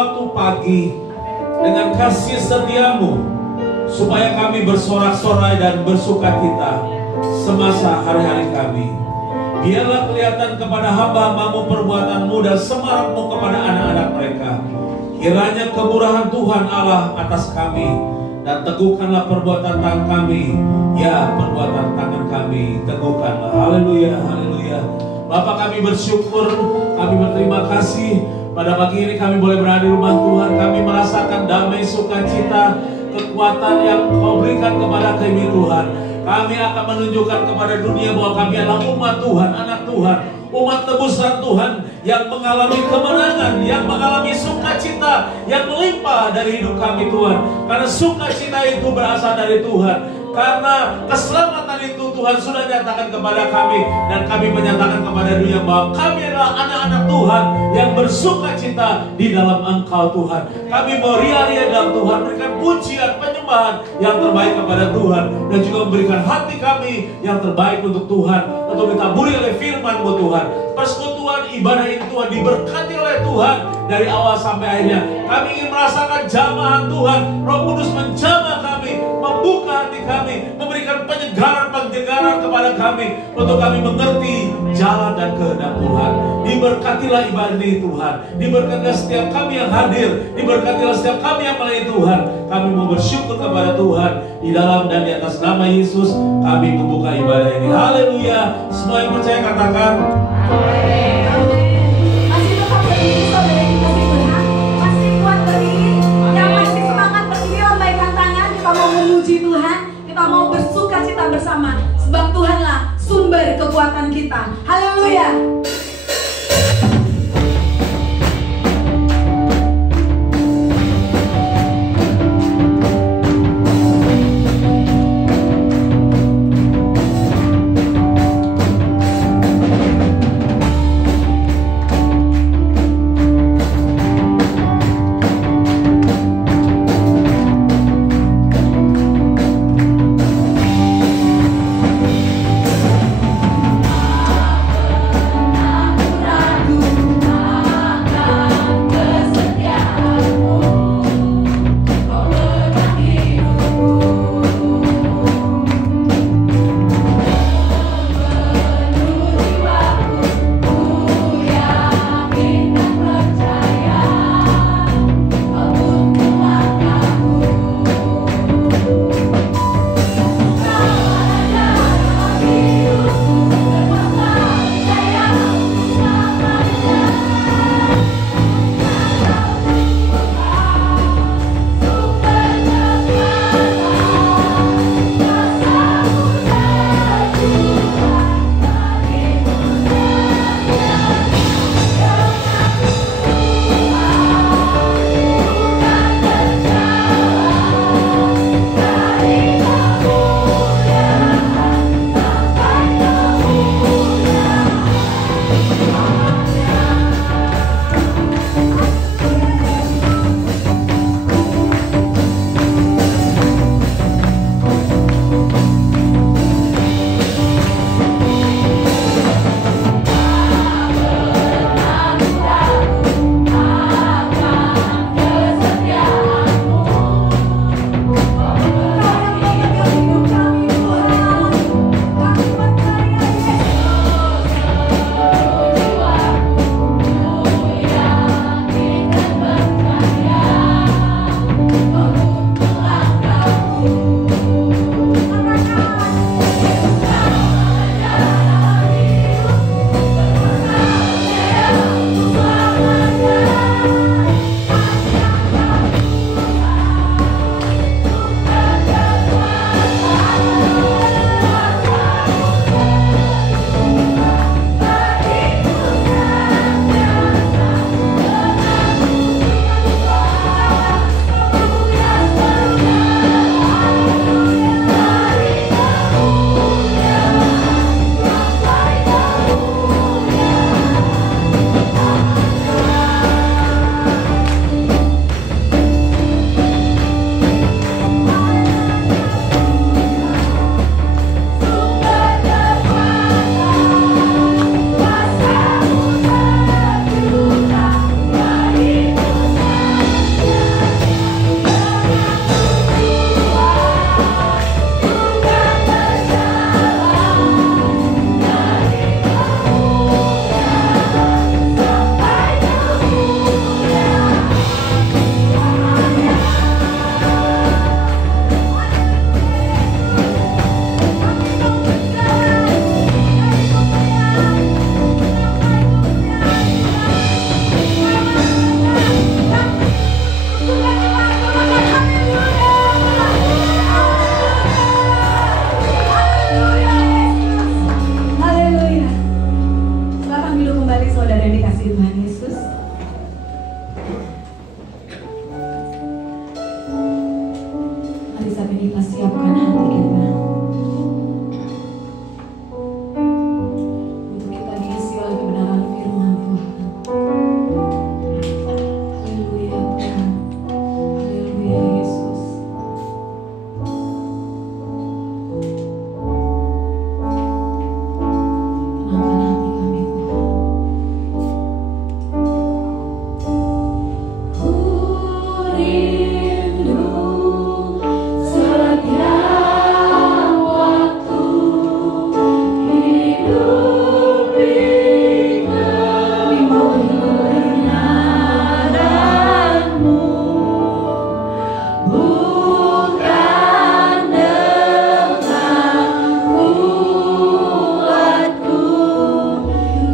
waktu pagi dengan kasih setiamu, supaya kami bersorak-sorai dan bersukacita semasa hari-hari kami. Biarlah kelihatan kepada hamba-hambamu perbuatanmu dan semarakmu kepada anak-anak mereka. Kiranya kemurahan Tuhan Allah atas kami, dan teguhkanlah perbuatan tangan kami. Ya, perbuatan tangan kami teguhkanlah. Haleluya, haleluya. Bapak, kami bersyukur, kami berterima kasih. Pada pagi ini kami boleh berada di rumah Tuhan. Kami merasakan damai, sukacita, kekuatan yang Kau berikan kepada kami Tuhan. Kami akan menunjukkan kepada dunia bahwa kami adalah umat Tuhan, anak Tuhan, umat tebusan Tuhan yang mengalami kemenangan, yang mengalami sukacita yang melimpah dari hidup kami Tuhan. Karena sukacita itu berasal dari Tuhan. Karena keselamatan itu Tuhan sudah nyatakan kepada kami, dan kami menyatakan kepada dunia bahwa kami adalah anak-anak Tuhan yang bersukacita di dalam Engkau Tuhan. Kami mau ria-ria dalam Tuhan, berikan pujian, penyembahan yang terbaik kepada Tuhan, dan juga memberikan hati kami yang terbaik untuk Tuhan, untuk ditaburi oleh firman-Mu Tuhan. Persekutuan ibadah ini Tuhan diberkati oleh Tuhan dari awal sampai akhirnya. Kami ingin merasakan jamahan Tuhan. Roh Kudus menjamah kami, membuka hati kami, memberikan penyegaran kepada kami, untuk kami mengerti jalan dan kehendak Tuhan. Diberkatilah ibadah ini Tuhan. Diberkatilah setiap kami yang hadir. Diberkatilah setiap kami yang melayani Tuhan. Kami mau bersyukur kepada Tuhan. Di dalam dan di atas nama Yesus kami membuka ibadah ini. Haleluya. Semua yang percaya katakan amin. Masih tetap berdiri saudara yang dikasih Tuhan. Masih kuat berdiri. Yang masih semangat berdiri, lambaikan tangan. Kita mau memuji Tuhan. Kita mau bersuka cita bersama. Sebab Tuhanlah sumber kekuatan kita. Haleluya.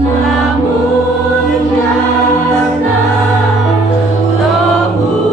Namun karena Rohmu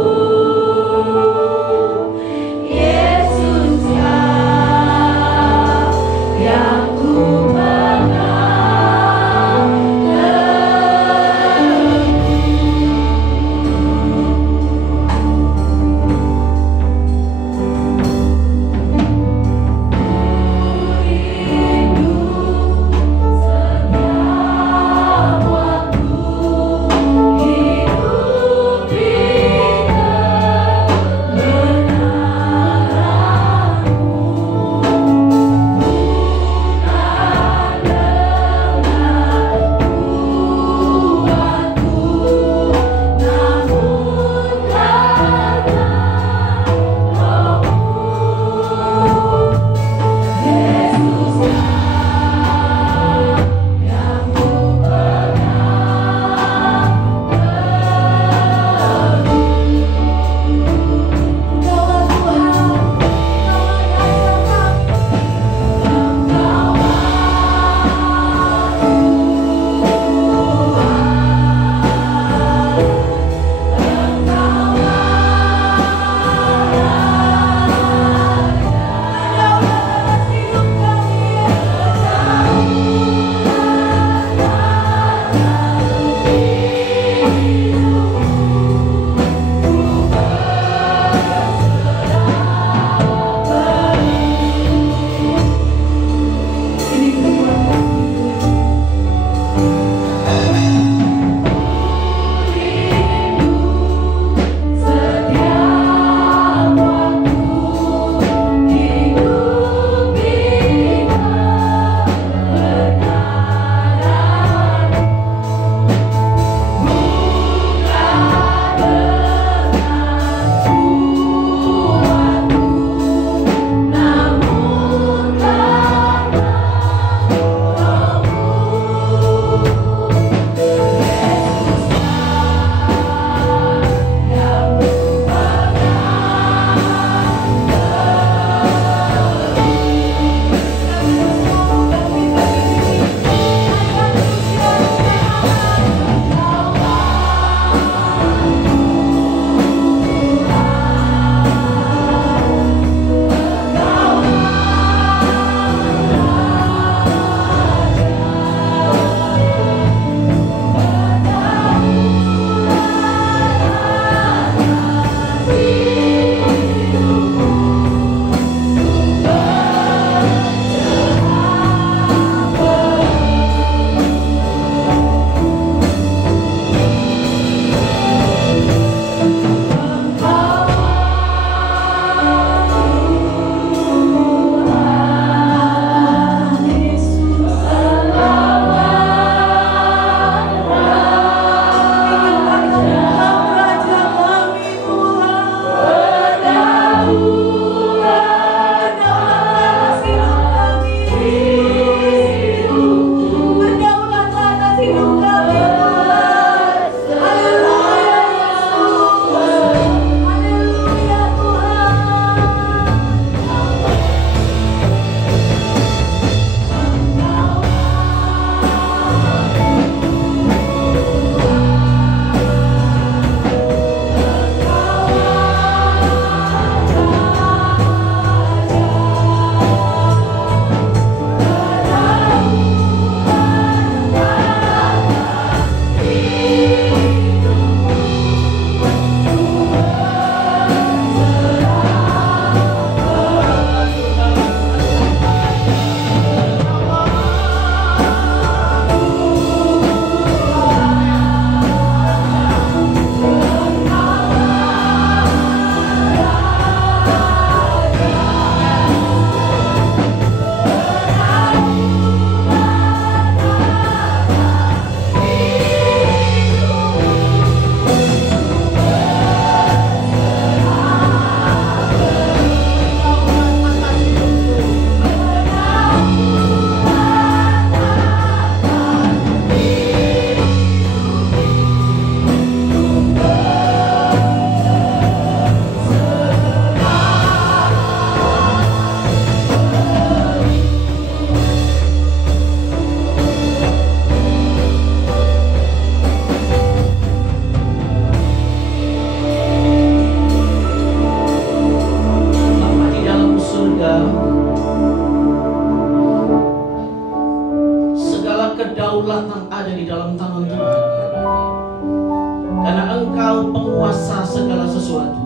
segala sesuatu.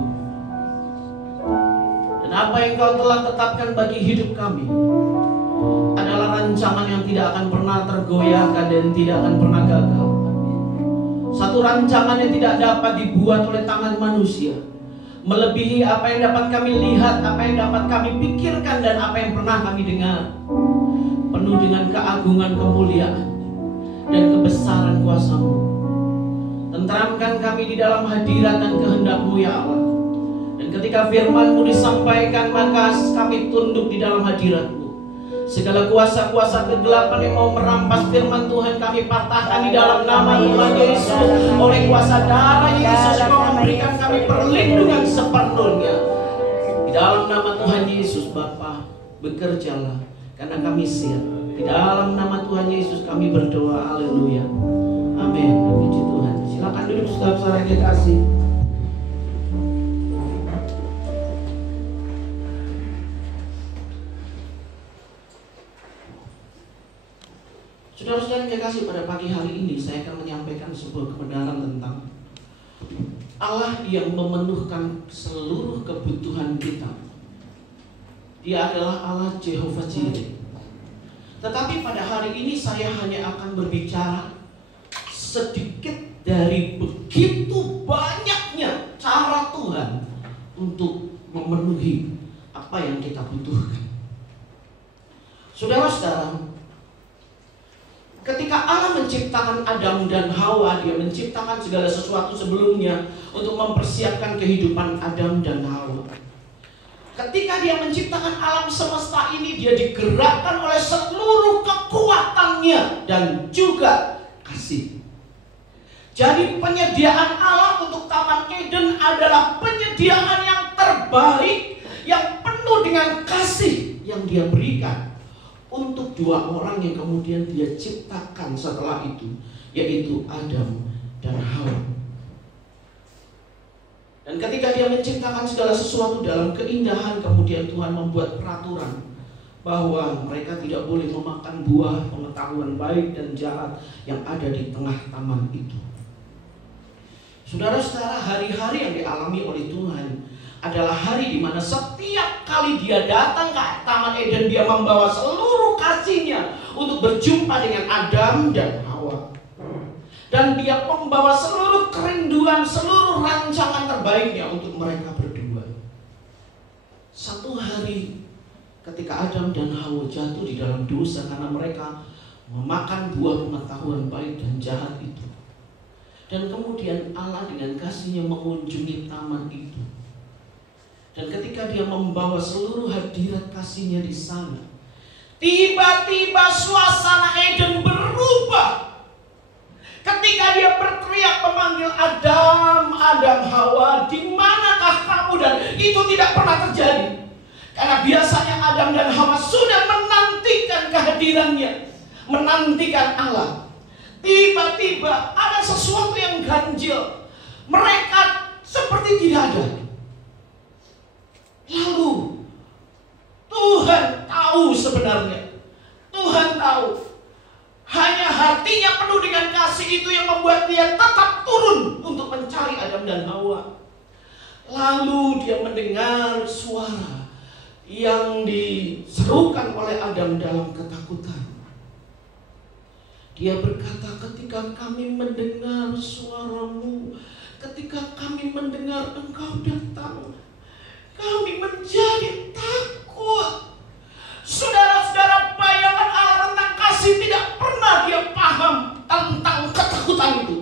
Dan apa yang Kau telah tetapkan bagi hidup kami adalah rancangan yang tidak akan pernah tergoyahkan dan tidak akan pernah gagal. Satu rancangan yang tidak dapat dibuat oleh tangan manusia, melebihi apa yang dapat kami lihat, apa yang dapat kami pikirkan, dan apa yang pernah kami dengar. Penuh dengan keagungan, kemuliaan, dan kebesaran kuasa-Mu. Tenteramkan kami di dalam hadirat dan kehendak-Mu ya Allah. Dan ketika firman-Mu disampaikan, maka kami tunduk di dalam hadirat-Mu. Segala kuasa-kuasa kegelapan yang mau merampas firman Tuhan, kami patahkan di dalam nama Tuhan Yesus. Oleh kuasa darah Yesus, Kau memberikan kami perlindungan sepenuhnya. Di dalam nama Tuhan Yesus, Bapa, bekerjalah karena kami siap. Di dalam nama Tuhan Yesus kami berdoa. Haleluya. Amin. Puji Tuhan. Silakan duduk saudara-saudara yang dikasih. Saudara-saudara yang dikasih, pada pagi hari ini saya akan menyampaikan sebuah kebenaran tentang Allah yang memenuhkan seluruh kebutuhan kita. Dia adalah Allah Jehovah Jireh. Tetapi pada hari ini saya hanya akan berbicara sedikit dari begitu banyaknya cara Tuhan untuk memenuhi apa yang kita butuhkan. Saudara-saudara, ketika Allah menciptakan Adam dan Hawa, Dia menciptakan segala sesuatu sebelumnya untuk mempersiapkan kehidupan Adam dan Hawa. Ketika Dia menciptakan alam semesta ini, Dia digerakkan oleh seluruh kekuatannya dan juga kasih. Jadi penyediaan Allah untuk Taman Eden adalah penyediaan yang terbaik, yang penuh dengan kasih yang Dia berikan untuk dua orang yang kemudian Dia ciptakan setelah itu, yaitu Adam dan Hawa. Dan ketika Dia menciptakan segala sesuatu dalam keindahan, kemudian Tuhan membuat peraturan bahwa mereka tidak boleh memakan buah pengetahuan baik dan jahat yang ada di tengah taman itu. Saudara-saudara, hari-hari yang dialami oleh Tuhan adalah hari di mana setiap kali Dia datang ke Taman Eden, Dia membawa seluruh kasih-Nya untuk berjumpa dengan Adam dan Hawa. Dan Dia membawa seluruh kerinduan, seluruh rancangan terbaiknya untuk mereka berdua. Satu hari ketika Adam dan Hawa jatuh di dalam dosa karena mereka memakan buah pengetahuan baik dan jahat itu. Dan kemudian Allah dengan kasih-Nya mengunjungi taman itu. Dan ketika Dia membawa seluruh hadirat kasih-Nya di sana, tiba-tiba suasana Eden berubah. Ketika Dia berteriak memanggil Adam, Adam, Hawa, di manakah kamu? Dan itu tidak pernah terjadi. Karena biasanya Adam dan Hawa sudah menantikan kehadirannya, menantikan Allah. Tiba-tiba ada sesuatu yang ganjil. Mereka seperti tidak ada. Lalu Tuhan tahu sebenarnya. Tuhan tahu. Hanya hatinya penuh dengan kasih itu yang membuat Dia tetap turun untuk mencari Adam dan Hawa. Lalu Dia mendengar suara yang diserukan oleh Adam dalam ketakutan. Dia berkata, ketika kami mendengar suara-Mu, ketika kami mendengar Engkau datang, kami menjadi takut. Saudara-saudara, bayangan Allah tentang kasih tidak pernah Dia paham tentang ketakutan itu.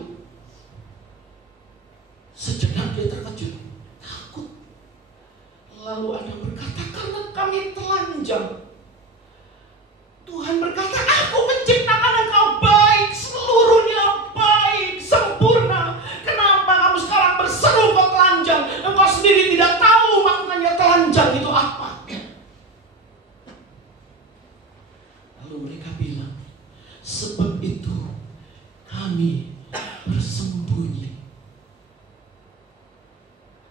Sejenak Dia terkejut, takut. Lalu Adam berkata, karena kami telanjang. Tuhan berkata, aku menciptakan engkau baik, seluruhnya baik, sempurna. Kenapa kamu sekarang berseru kau telanjang? Engkau sendiri tidak tahu maknanya telanjang itu apa. Lalu mereka bilang, sebab itu kami bersembunyi.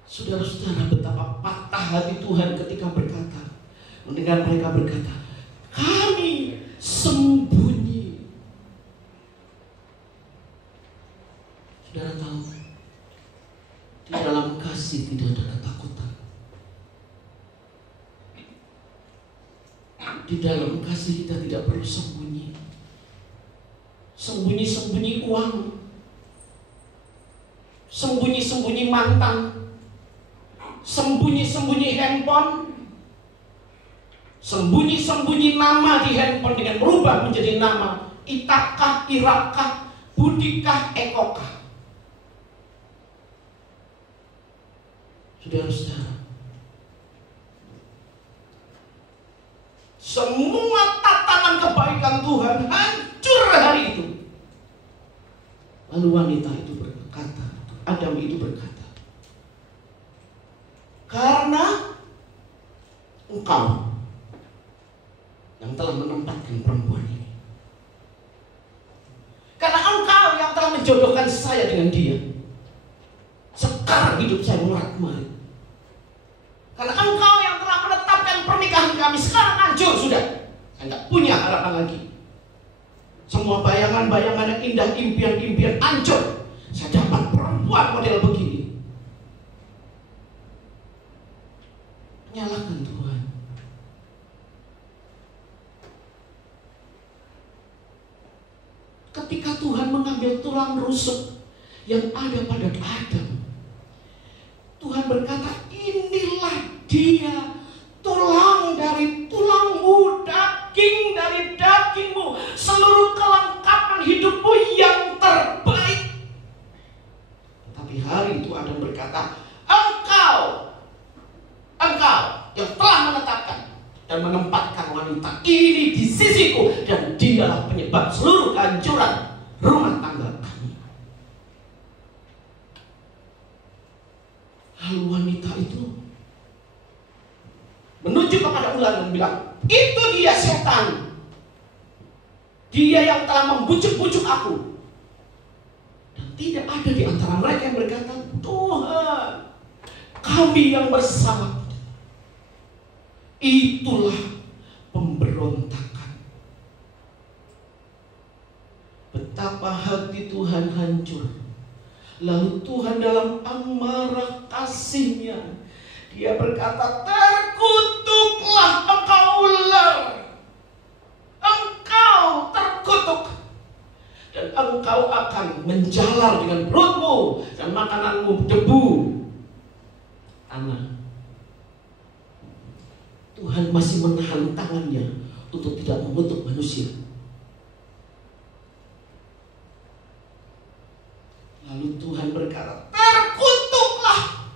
Saudara-saudara, betapa patah hati Tuhan ketika mendengar mereka berkata, kami sembunyi. Saudara tahu, di dalam kasih kasih tidak ada ketakutan. Di dalam kasih kita tidak perlu sembunyi. Sembunyi-sembunyi uang, sembunyi-sembunyi mantan, sembunyi-sembunyi handphone, sembunyi-sembunyi nama di handphone dengan berubah menjadi nama Itakah, Irakah, Budikah, Ekokah. Saudara-saudara, semua tatanan kebaikan Tuhan hancur hari itu. Lalu wanita itu berkata, Adam itu berkata, karena engkau yang telah menempatkan perempuan ini, karena engkau yang telah menjodohkan saya dengan dia, sekarang hidup saya mengurat-marit. Karena engkau yang telah menetapkan pernikahan kami, sekarang hancur sudah. Saya tidak punya harapan lagi. Semua bayangan-bayangan yang indah, impian-impian hancur. Saya dapat perempuan model begini. Nyalakan Tuhan. Ketika Tuhan mengambil tulang rusuk yang ada pada Adam, Tuhan berkata, inilah dia, tulang dari tulangmu, daging dari dagingmu, seluruh kelengkapan hidupmu yang terbaik. Tapi hari itu Adam berkata, engkau yang telah menetapkan dan menempatkan wanita ini di sisiku, dan dialah penyebab seluruh kehancuran rumah tangga kami. Lalu wanita itu menunjuk kepada ular dan bilang, itu dia setan. Dia yang telah membujuk-bujuk aku. Dan tidak ada di antara mereka yang berkata, Tuhan, kami yang bersalah. Itulah pemberontakan. Betapa hati Tuhan hancur. Lalu Tuhan dalam amarah kasih-Nya, Dia berkata, terkutuklah engkau ular. Engkau terkutuk. Dan engkau akan menjalar dengan perutmu dan makananmu debu tanah. Tuhan masih menahan tangannya untuk tidak mengutuk manusia. Lalu Tuhan berkata, terkutuklah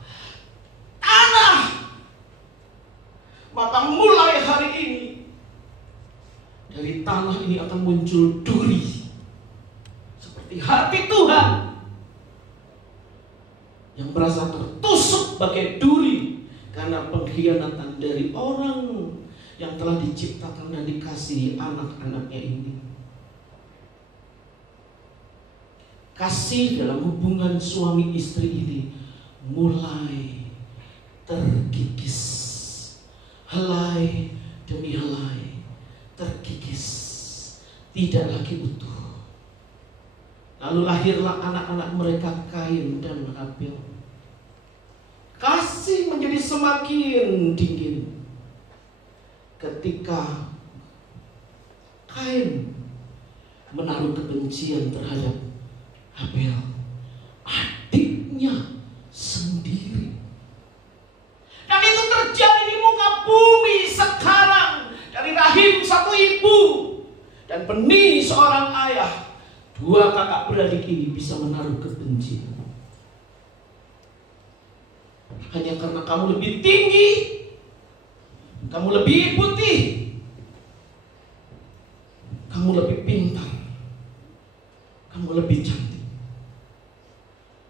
tanah. Maka mulai hari ini, dari tanah ini akan muncul duri, seperti hati Tuhan yang merasa tertusuk bagai duri karena pengkhianatan dari orang yang telah diciptakan dan dikasihi anak-anaknya ini. Kasih dalam hubungan suami istri ini mulai terkikis. Helai demi helai terkikis, tidak lagi utuh. Lalu lahirlah anak-anak mereka, Kain dan Habel. Kasih menjadi semakin dingin ketika Kain menaruh kebencian terhadap Habel, adiknya sendiri. Dan itu terjadi di muka bumi sekarang. Dari rahim satu ibu dan benih seorang ayah, dua kakak beradik ini bisa menaruh kebencian. Hanya karena kamu lebih tinggi, kamu lebih putih, kamu lebih pintar, kamu lebih cantik.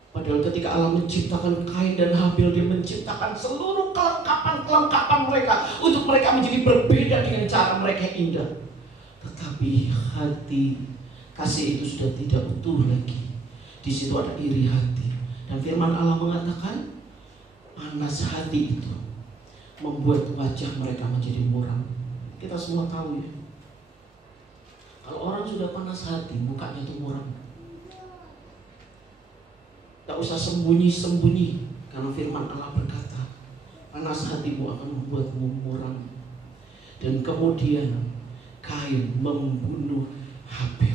Padahal ketika Allah menciptakan Kain dan Habel, Dia menciptakan seluruh kelengkapan mereka untuk mereka menjadi berbeda dengan cara mereka indah. Tetapi hati kasih itu sudah tidak utuh lagi. Di situ ada iri hati. Dan firman Allah mengatakan, panas hati itu membuat wajah mereka menjadi muram. Kita semua tahu ya, kalau orang sudah panas hati, mukanya itu muram. Tak usah sembunyi-sembunyi Karena firman Allah berkata, panas hatimu akan membuatmu muram. Dan kemudian Kain membunuh Habel.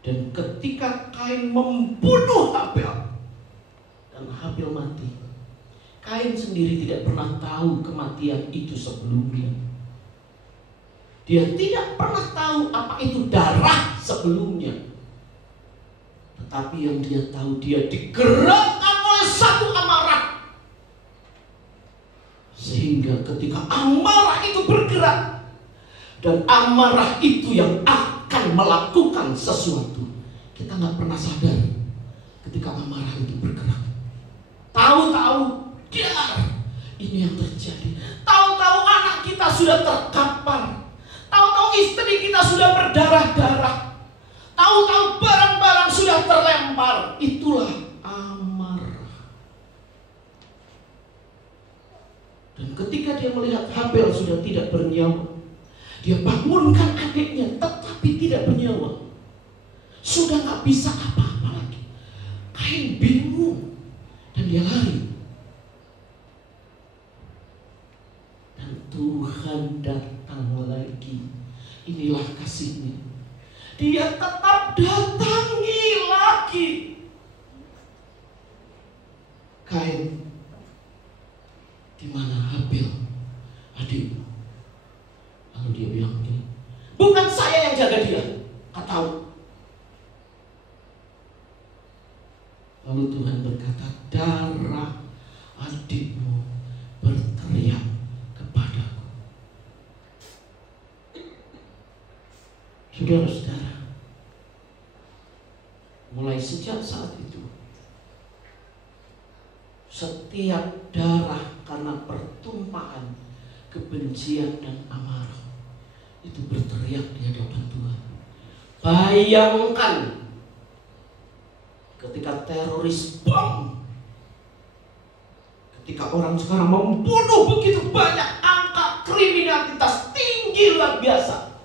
Dan ketika Kain membunuh Habel dan Habel mati, Kain sendiri tidak pernah tahu kematian itu sebelumnya. Dia tidak pernah tahu apa itu darah sebelumnya. Tetapi yang dia tahu, dia digerakkan oleh satu amarah. Sehingga ketika amarah itu bergerak, dan amarah itu yang akan melakukan sesuatu, kita nggak pernah sadar ketika amarah itu bergerak. Tahu-tahu ini yang terjadi. Tahu-tahu anak kita sudah terkapar. Tahu-tahu istri kita sudah berdarah-darah. Tahu-tahu barang-barang sudah terlempar. Itulah amarah. Dan ketika dia melihat Habel sudah tidak bernyawa, dia bangunkan adiknya, tetapi tidak bernyawa. Sudah gak bisa apa-apa lagi. Kain bingung dan dia lari. Dan Tuhan datang lagi. Inilah kasihnya. Dia tetap datangi lagi. Kain, di mana Habel, adikmu? Lalu dia bilang begini, bukan saya yang jaga dia, katamu. Lalu Tuhan berkata, darah adikmu berteriak kepadaku. Saudara-saudara, mulai sejak saat itu, setiap darah karena pertumpahan kebencian dan amarah itu berteriak di hadapan Tuhan. Bayangkan ketika teroris bom, ketika orang sekarang membunuh begitu banyak, angka kriminalitas tinggi luar biasa.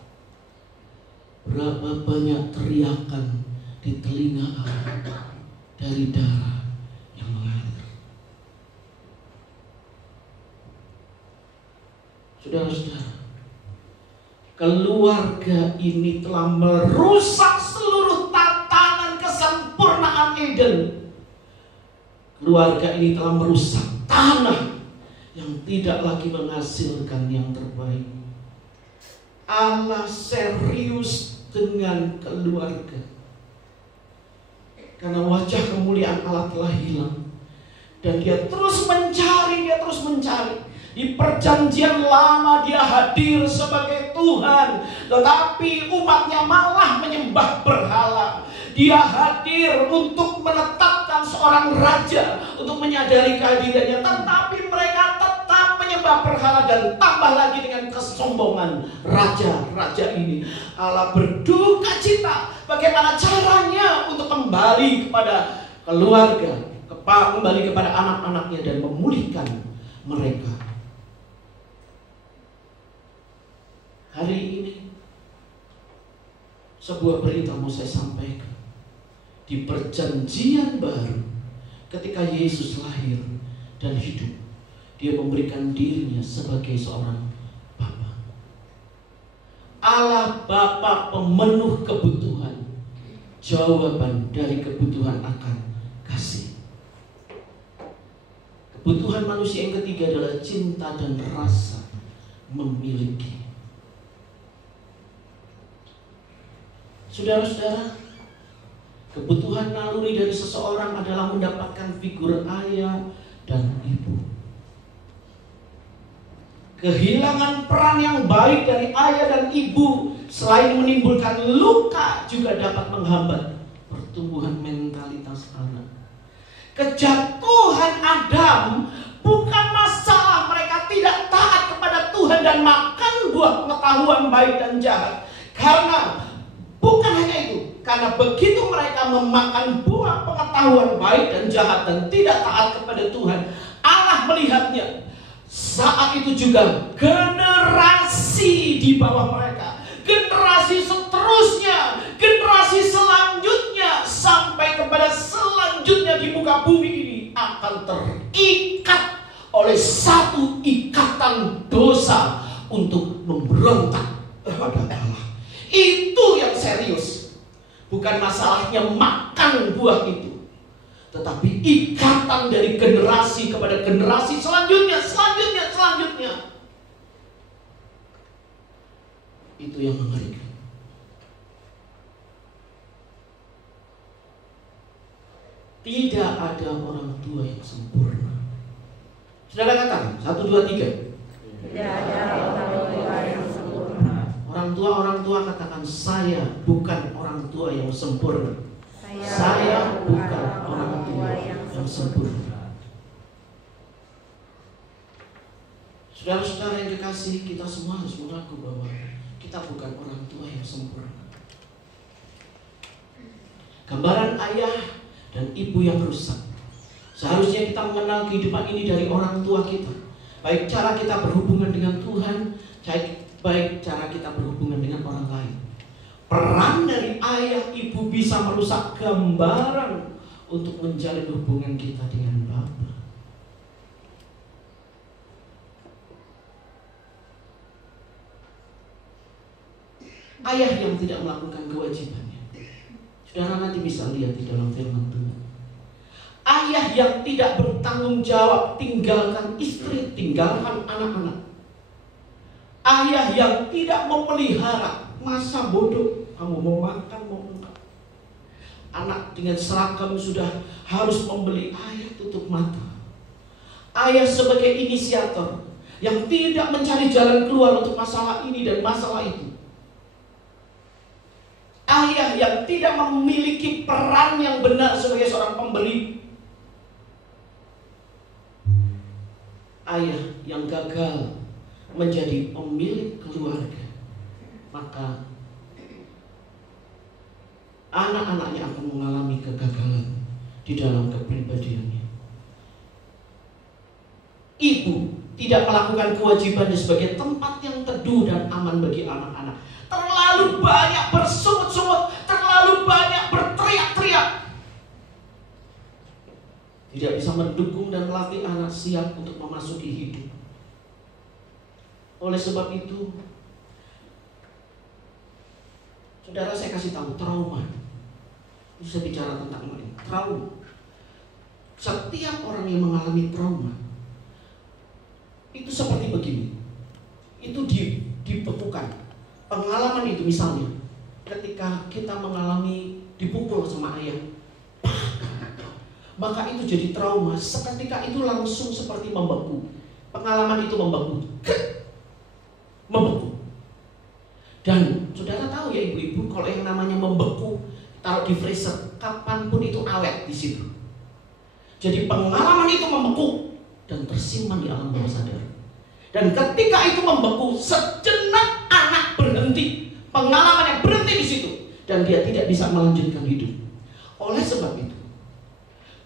Berapa banyak teriakan di telinga Allah dari darah yang mengalir. Saudara-saudara, keluarga ini telah merusak seluruh tatanan kesempurnaan Eden. Keluarga ini telah merusak tanah yang tidak lagi menghasilkan yang terbaik. Allah serius dengan keluarga. Karena wajah kemuliaan Allah telah hilang. Dan dia terus mencari, Di perjanjian lama dia hadir sebagai Tuhan, tetapi umatnya malah menyembah berhala. Dia hadir untuk menetapkan seorang raja, untuk menyadari kehadirannya, tetapi mereka tetap menyembah berhala. Dan tambah lagi dengan kesombongan raja ini. Allah berduka cita bagaimana caranya untuk kembali kepada keluarga, kembali kepada anak-anaknya dan memulihkan mereka. Hari ini sebuah berita mau saya sampaikan. Di perjanjian baru, ketika Yesus lahir dan hidup, dia memberikan dirinya sebagai seorang Bapa. Allah Bapa pemenuh kebutuhan, jawaban dari kebutuhan akan kasih. Kebutuhan manusia yang ketiga adalah cinta dan rasa memiliki. Saudara-saudara, kebutuhan naluri dari seseorang adalah mendapatkan figur ayah dan ibu. Kehilangan peran yang baik dari ayah dan ibu selain menimbulkan luka juga dapat menghambat pertumbuhan mentalitas anak. Kejatuhan Adam bukan masalah mereka tidak taat kepada Tuhan dan makan buah pengetahuan baik dan jahat. Bukan hanya itu, karena begitu mereka memakan buah pengetahuan baik dan jahat dan tidak taat kepada Tuhan, Allah melihatnya. Saat itu juga generasi di bawah mereka, generasi seterusnya, generasi selanjutnya, sampai kepada selanjutnya di muka bumi ini akan terikat oleh satu ikatan dosa untuk memberontak kepada Allah. Itu yang serius. Bukan masalahnya makan buah itu, tetapi ikatan dari generasi kepada generasi selanjutnya. Itu yang mengerikan. Tidak ada orang tua yang sempurna. Saudara katakan 1, 2, 3. Tidak ada orang tua yang sempurna. Orang tua katakan, saya bukan orang tua yang sempurna. Saya bukan orang tua yang sempurna. Saudara-saudara yang dikasihi, kita semua harus mengaku bahwa kita bukan orang tua yang sempurna. Gambaran ayah dan ibu yang rusak. Seharusnya kita mengenal kehidupan ini dari orang tua kita. Baik cara kita berhubungan dengan Tuhan, baik cara kita berhubungan dengan orang lain. Peran dari ayah ibu bisa merusak gambaran untuk menjalin hubungan kita dengan Bapa. Ayah yang tidak melakukan kewajibannya, saudara nanti bisa lihat di dalam firman Tuhan. Ayah yang tidak bertanggung jawab, tinggalkan istri, tinggalkan anak-anak. Ayah yang tidak memelihara, masa bodoh, kamu mau makan, mau makan. Anak dengan seragam sudah harus membeli, ayah tutup mata. Ayah sebagai inisiator yang tidak mencari jalan keluar untuk masalah ini dan masalah itu. Ayah yang tidak memiliki peran yang benar sebagai seorang pemberi. Ayah yang gagal menjadi pemilik keluarga, maka anak-anaknya akan mengalami kegagalan di dalam kepribadiannya. Ibu tidak melakukan kewajibannya sebagai tempat yang teduh dan aman bagi anak-anak. Terlalu banyak bersungut-sungut, terlalu banyak berteriak-teriak. Tidak bisa mendukung dan melatih anak siap untuk memasuki hidup. Oleh sebab itu, saudara, saya kasih tahu trauma. Itu saya bicara tentang ini, trauma. Setiap orang yang mengalami trauma itu seperti begini. Itu dibekukan. Pengalaman itu misalnya ketika kita mengalami dipukul sama ayah, maka itu jadi trauma. Seketika itu langsung seperti membeku. Pengalaman itu membeku. Dan saudara tahu ya ibu-ibu, kalau yang namanya membeku taruh di freezer, kapanpun itu awet di situ. Jadi pengalaman itu membeku dan tersimpan di alam bawah sadar. Dan ketika itu membeku, sejenak anak berhenti, pengalamannya berhenti di situ, dan dia tidak bisa melanjutkan hidup. Oleh sebab itu,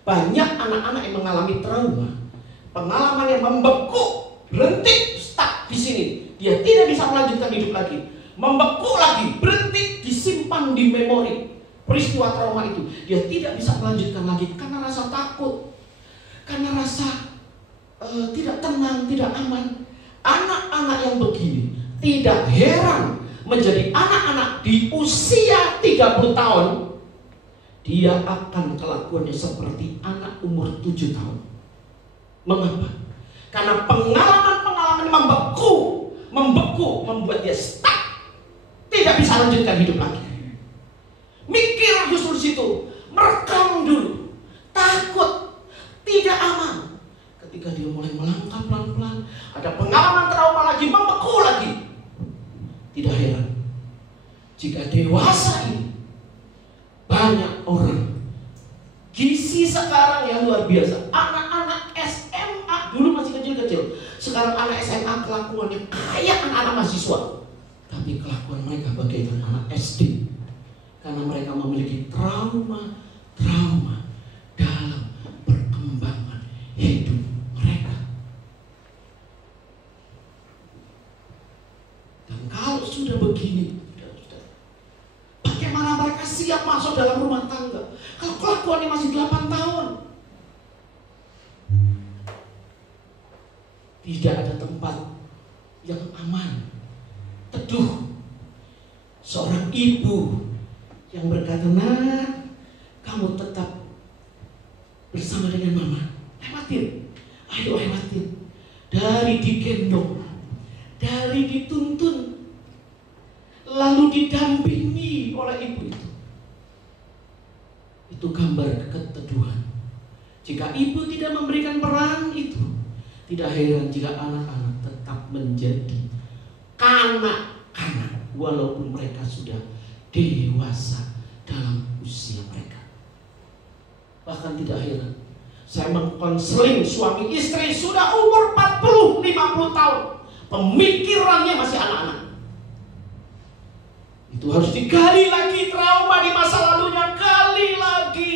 banyak anak-anak yang mengalami trauma, pengalaman yang membeku, berhenti, stuck di sini, dia tidak bisa melanjutkan hidup lagi, membeku lagi, berhenti, disimpan di memori peristiwa trauma itu, dia tidak bisa melanjutkan lagi karena rasa takut, karena rasa tidak tenang, tidak aman. Anak-anak yang begini tidak heran menjadi anak-anak di usia 30 tahun, dia akan kelakuannya seperti anak umur 7 tahun. Mengapa? Karena pengalaman-pengalaman membeku membuat dia stuck, tidak bisa lanjutkan hidup lagi. Mikir justru di situ, merekam dulu, takut, tidak aman. Ketika dia mulai melangkah pelan-pelan, ada pengalaman trauma lagi, membeku lagi. Tidak heran jika dewasa ini banyak orang gizi sekarang yang luar biasa. Anak-anak SMA dulu masih kecil-kecil, sekarang anak SMA kelakuannya kayak anak-anak mahasiswa, tapi kelakuan mereka bagaikan anak SD karena mereka memiliki trauma dalam perkembangan hidup mereka. Dan kalau sudah begini, bagaimana mereka siap masuk dalam rumah tangga kalau kelakuannya masih 8 tahun? Tidak ada tempat yang aman, teduh. Seorang ibu yang berkata, "Nak, kamu tetap bersama dengan mama. Lewatin, ayo lewatin." Dari digendong, dari dituntun, lalu didampingi oleh ibu itu. Itu gambar keteduhan. Jika ibu tidak memberikan peran itu, tidak heran jika anak-anak tetap menjadi kanak-kanak walaupun mereka sudah dewasa dalam usia mereka. Bahkan tidak heran, saya mengkonseling suami istri sudah umur 40-50 tahun, pemikirannya masih anak-anak. Itu harus digali lagi, trauma di masa lalunya, gali lagi.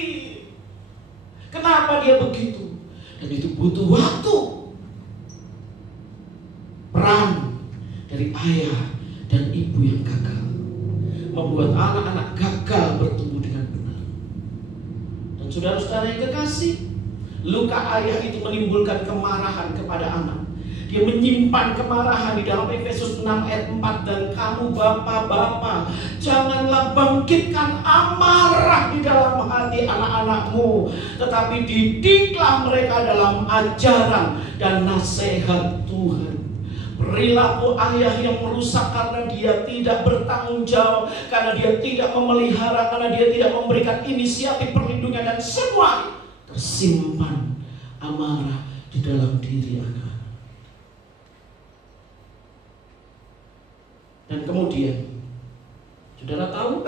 Kenapa dia begitu? Dan itu butuh waktu. Peran dari ayah dan ibu yang gagal membuat anak-anak gagal bertumbuh dengan benar. Dan saudara-saudara yang kekasih, luka ayah itu menimbulkan kemarahan kepada anak. Dia menyimpan kemarahan di dalam Efesus 6 ayat 4. Dan kamu bapak-bapak, janganlah bangkitkan amarah di dalam hati anak-anakmu, tetapi didiklah mereka dalam ajaran dan nasihat Tuhan. Perilaku ayah yang merusak karena dia tidak bertanggung jawab, karena dia tidak memelihara, karena dia tidak memberikan inisiatif perlindungan, dan semua tersimpan amarah di dalam diri anak. Dan kemudian, saudara tahu,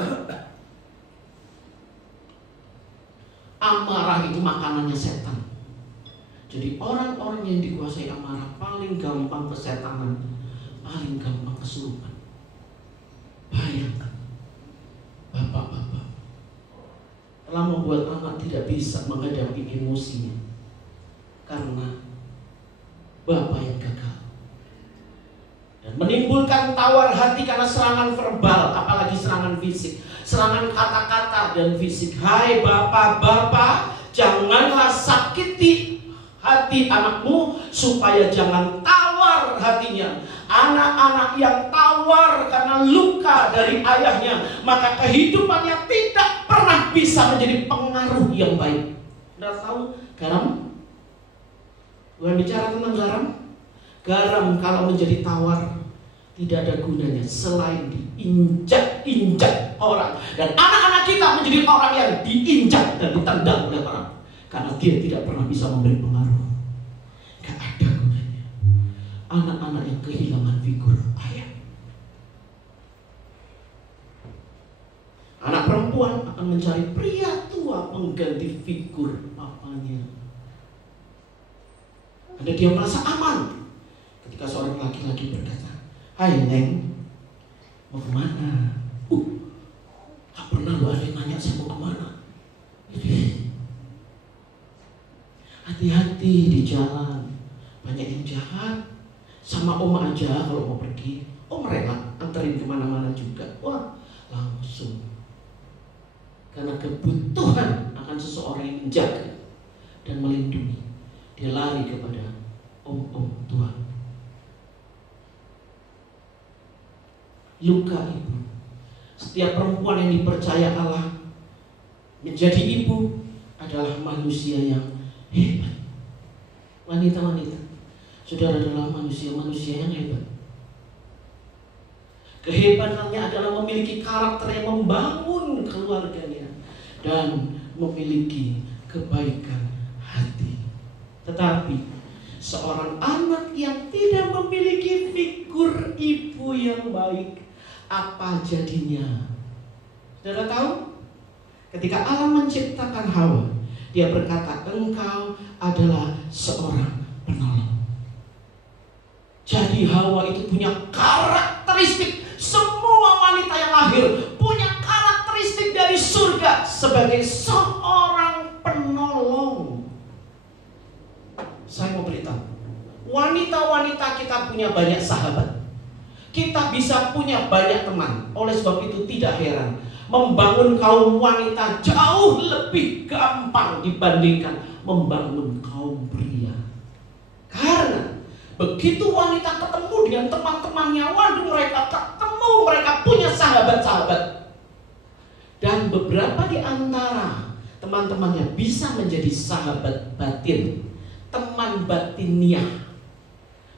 amarah itu makanannya setan. Jadi orang-orang yang dikuasai amarah paling gampang kesetanan, paling gampang kesurupan. Bayangkan, bapak-bapak telah membuat anak tidak bisa menghadapi emosinya karena bapak yang gagal. Dan menimbulkan tawar hati karena serangan verbal, apalagi serangan fisik, serangan kata-kata dan fisik. Hai bapak-bapak, janganlah sakiti hati anakmu supaya jangan tawar hatinya. Anak-anak yang tawar karena luka dari ayahnya, maka kehidupannya tidak pernah bisa menjadi pengaruh yang baik. Anda tahu garam? Bukan bicara tentang garam. Garam kalau menjadi tawar tidak ada gunanya selain diinjak-injak orang. Dan anak-anak kita menjadi orang yang diinjak dan ditendang oleh orang, karena dia tidak pernah bisa memberi pengaruh. Gak ada gunanya. Anak-anak yang kehilangan figur ayah. Anak perempuan akan mencari pria tua pengganti figur papanya. Karena dia merasa aman ketika seorang laki-laki berkata, "Hai Neng, mau kemana?" Gak pernah lo ada yang nanya saya mau kemana. Hati-hati di jalan, banyak yang jahat. Sama om aja kalau mau pergi, om rela anterin kemana-mana juga. Wah, langsung. Karena kebutuhan akan seseorang yang menjaga dan melindungi, dia lari kepada om-om Tuhan. Luka ibu. Setiap perempuan yang dipercaya Allah menjadi ibu adalah manusia yang hebat. Wanita-wanita, saudara adalah manusia-manusia yang hebat. Kehebatannya adalah memiliki karakter yang membangun keluarganya dan memiliki kebaikan hati. Tetapi seorang anak yang tidak memiliki figur ibu yang baik, apa jadinya? Saudara tahu? Ketika Allah menciptakan Hawa, dia berkata, engkau adalah seorang penolong. Jadi Hawa itu punya karakteristik. Semua wanita yang lahir punya karakteristik dari surga sebagai seorang penolong. Saya mau beritahu, wanita-wanita kita punya banyak sahabat. Kita bisa punya banyak teman. Oleh sebab itu tidak heran, membangun kaum wanita jauh lebih gampang dibandingkan membangun kaum pria. Karena Begitu wanita ketemu dengan teman-temannya, waduh, mereka ketemu, mereka punya sahabat-sahabat. Dan beberapa di antara teman-temannya bisa menjadi sahabat batin, teman batiniah.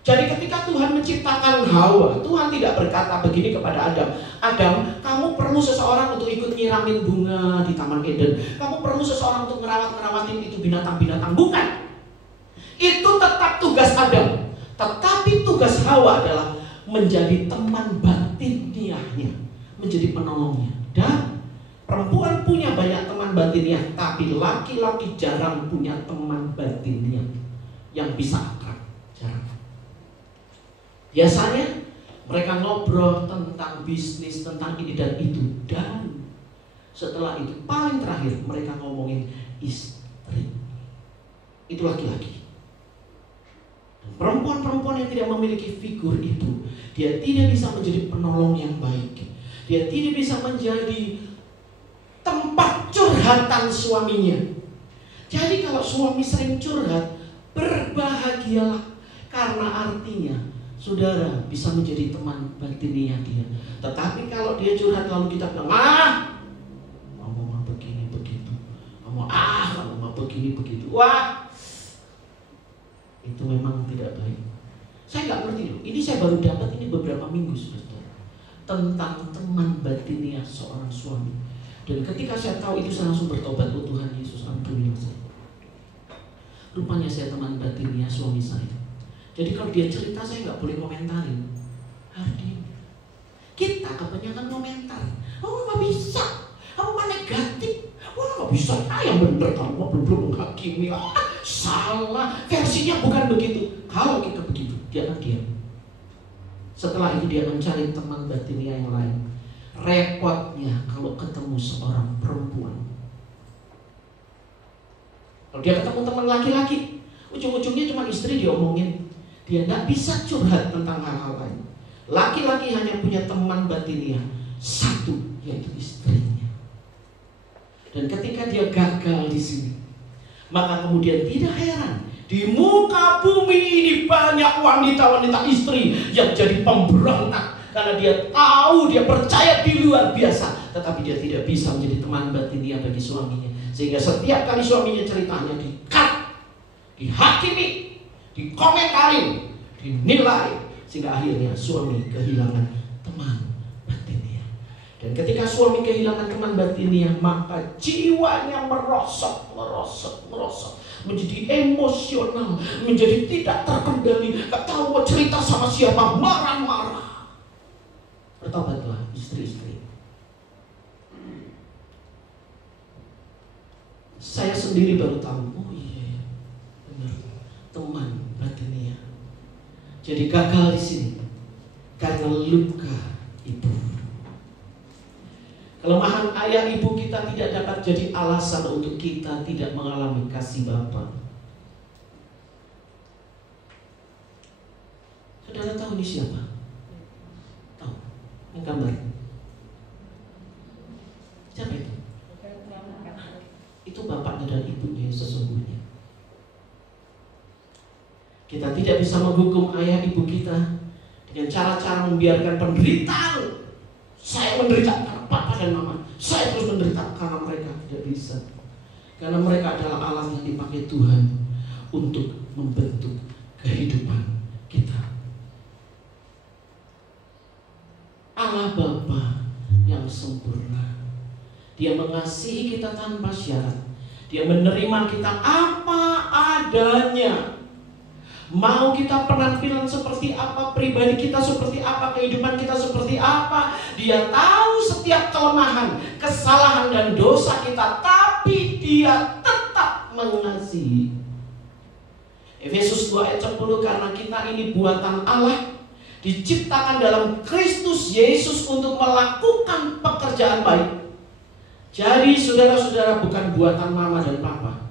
Jadi ketika Tuhan menciptakan Hawa, Tuhan tidak berkata begini kepada Adam, Adam, kamu perlu seseorang untuk ikut nyiramin bunga di Taman Eden. Kamu perlu seseorang untuk ngerawatin itu binatang-binatang. Bukan. Itu tetap tugas Adam. Tetapi tugas Hawa adalah menjadi teman batiniahnya, menjadi penolongnya. Dan perempuan punya banyak teman batiniah, tapi laki-laki jarang punya teman batiniah yang bisa akrab. Jarang. Biasanya mereka ngobrol tentang bisnis, tentang ini dan itu. Dan setelah itu paling terakhir mereka ngomongin istri. Itu laki-laki. Perempuan-perempuan yang tidak memiliki figur itu, dia tidak bisa menjadi penolong yang baik. Dia tidak bisa menjadi tempat curhatan suaminya. Jadi kalau suami sering curhat, berbahagialah. Karena artinya saudara bisa menjadi teman batiniah dia. Tetapi kalau dia curhat lalu kita bilang, kamu mau begini begitu, kamu mau begini begitu, wah, itu memang tidak baik. Saya nggak ngerti loh. Ini saya baru dapat ini beberapa minggu saudara, tentang teman batiniah seorang suami. Dan ketika saya tahu itu, saya langsung bertobat. Oh Tuhan Yesus, ampunilah saya. Rupanya saya teman batiniah suami saya. Jadi kalau dia cerita saya nggak boleh komentarin. Hari ini kita kebanyakan komentar. Oh nggak bisa, kamu mah negatif. Wah nggak bisa, yang bener kamu belum menghakimi. Salah, versinya bukan begitu. Kalau kita begitu, dia akan diam. Setelah itu dia mencari teman batiniah yang lain. Repotnya kalau ketemu seorang perempuan. Kalau dia ketemu teman laki-laki, ujung-ujungnya cuma istri diomongin. Dia tidak bisa curhat tentang hal-hal lain. Laki-laki hanya punya teman batiniah satu, yaitu istrinya. Dan ketika dia gagal di sini, maka kemudian tidak heran di muka bumi ini banyak wanita-wanita istri yang jadi pemberontak. Karena dia tahu, dia percaya di luar biasa, tetapi dia tidak bisa menjadi teman batiniah bagi suaminya. Sehingga setiap kali suaminya ceritanya di-cut, dihakimi, dikomentarin, dinilai, sehingga akhirnya suami kehilangan teman batiniah. Dan ketika suami kehilangan teman batiniah, maka jiwanya merosot, menjadi emosional, menjadi tidak terkendali, gak tahu mau cerita sama siapa, marah-marah. Bertobatlah istri-istri. Saya sendiri baru tahu, oh iya, benar, teman batiniah. Jadi gagal di sini karena luka ibu. Kelemahan ayah ibu kita tidak dapat jadi alasan untuk kita tidak mengalami kasih Bapa. Saudara tahu ini siapa? Tahu? Yang gambar? Siapa itu? Itu bapaknya dan ibunya yang sesungguhnya. Kita tidak bisa menghukum ayah ibu kita dengan cara-cara membiarkan penderitaan. Saya menderita karena papa dan mama, saya terus menderita karena mereka. Tidak bisa. Karena mereka adalah alat yang dipakai Tuhan untuk membentuk kehidupan kita. Allah Bapa yang sempurna, Dia mengasihi kita tanpa syarat. Dia menerima kita apa adanya. Mau kita penampilan seperti apa, pribadi kita seperti apa, kehidupan kita seperti apa, Dia tahu setiap kelemahan, kesalahan dan dosa kita, tapi Dia tetap mengasihi. Efesus 2 ayat 10, karena kita ini buatan Allah, diciptakan dalam Kristus Yesus untuk melakukan pekerjaan baik. Jadi saudara-saudara bukan buatan mama dan papa.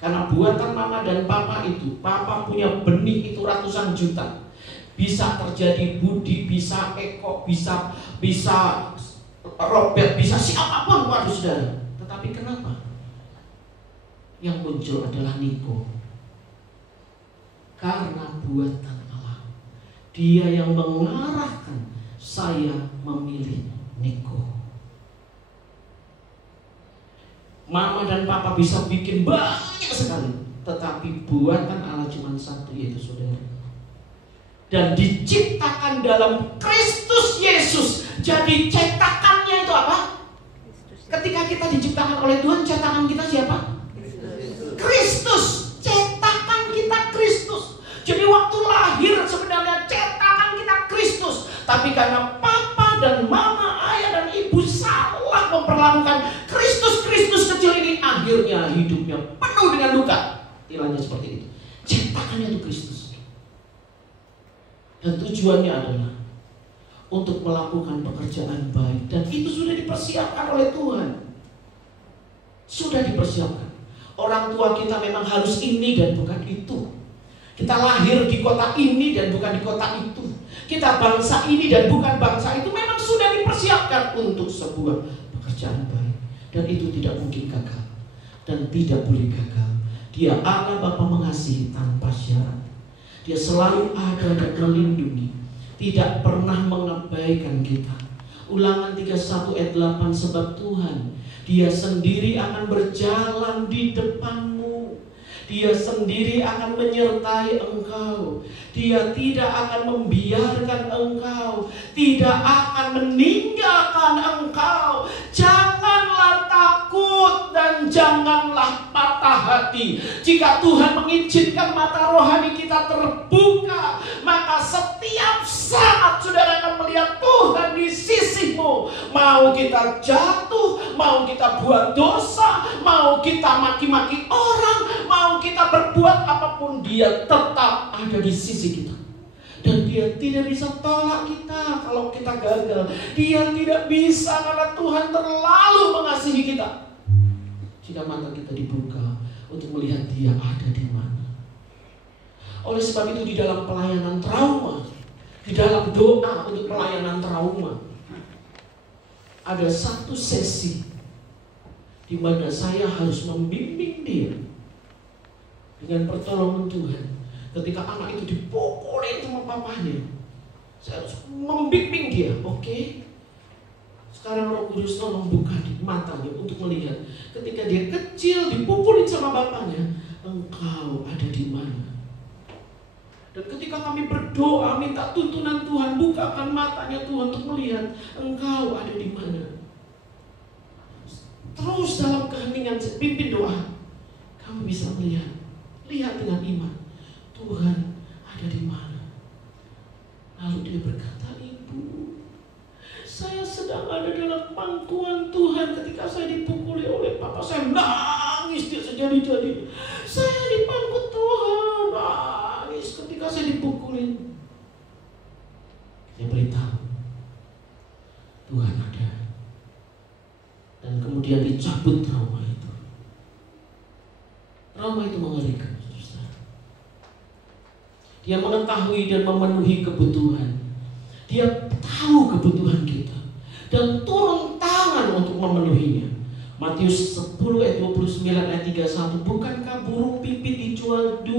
Karena buatan mama dan papa itu, papa punya benih itu ratusan juta. Bisa terjadi Budi, bisa Eko, bisa Robert, bisa siapapun, waduh saudara. Tetapi kenapa yang muncul adalah Niko? Karena buatan Allah. Dia yang mengarahkan saya memilih Niko. Mama dan papa bisa bikin banyak sekali, tetapi buatan Allah cuma satu, yaitu saudara. Dan diciptakan dalam Kristus Yesus. Jadi cetakannya itu apa? Ketika kita diciptakan oleh Tuhan, cetakan kita siapa? Kristus. Cetakan kita Kristus. Jadi waktu lahir sebenarnya cetakan kita Kristus. Tapi karena papa dan mama, ayah dan ibu salah memperlakukan Kristus kecil ini, akhirnya hidupnya penuh dengan luka. Tilanya seperti itu. Cetakannya itu Kristus. Dan tujuannya adalah untuk melakukan pekerjaan baik. Dan itu sudah dipersiapkan oleh Tuhan. Sudah dipersiapkan. Orang tua kita memang harus ini dan bukan itu. Kita lahir di kota ini dan bukan di kota itu. Kita bangsa ini dan bukan bangsa itu. Memang sudah dipersiapkan untuk sebuah pekerjaan baik. Dan itu tidak mungkin gagal. Dan tidak boleh gagal. Dia Allah Bapa mengasihi tanpa syarat. Dia selalu ada dan melindungi. Tidak pernah mengabaikan kita. Ulangan 31 ayat 8. Sebab Tuhan, Dia sendiri akan berjalan di depanmu. Dia sendiri akan menyertai engkau. Dia tidak akan membiarkan engkau. Tidak akan meninggalkan engkau. Janganlah takut dan janganlah patah hati. Jika Tuhan mengizinkan mata rohani kita terbuka, maka setiap saat saudara akan melihat Tuhan di sisimu. Mau kita jatuh, mau kita buat dosa, mau kita maki-maki orang, mau kita berbuat apapun, Dia tetap ada di sisi kita. Dan Dia tidak bisa tolak kita kalau kita gagal. Dia tidak bisa, karena Tuhan terlalu mengasihi kita. Jika mata kita dibuka untuk melihat Dia ada di mana. Oleh sebab itu di dalam pelayanan trauma, di dalam doa untuk pelayanan trauma, ada satu sesi di mana saya harus membimbing dia dengan pertolongan Tuhan. Ketika anak itu dipukulin sama papanya, saya harus membimbing dia. Oke? Sekarang Roh Kudus tolong buka matanya untuk melihat. Ketika dia kecil dipukulin sama bapaknya, engkau ada di mana? Dan ketika kami berdoa minta tuntunan Tuhan, bukakan matanya Tuhan untuk melihat engkau ada di mana. Terus dalam keheningan pimpin doa, kamu bisa melihat. Lihat dengan iman, Tuhan ada di mana. Lalu dia berkata, Ibu, saya sedang ada dalam pangkuan Tuhan. Ketika saya dipukuli oleh papa, saya nangis dia sejadi-jadi. Saya dipangku Tuhan, nangis ketika saya dipukulin. Dia beritahu, Tuhan ada. Dan kemudian dicabut trauma itu. Trauma itu mengerikan. Dia mengetahui dan memenuhi kebutuhan. Dia tahu kebutuhan kita dan turun tangan untuk memenuhinya. Matius 10 ayat 29 ayat 31. Bukankah burung pipit dijual 2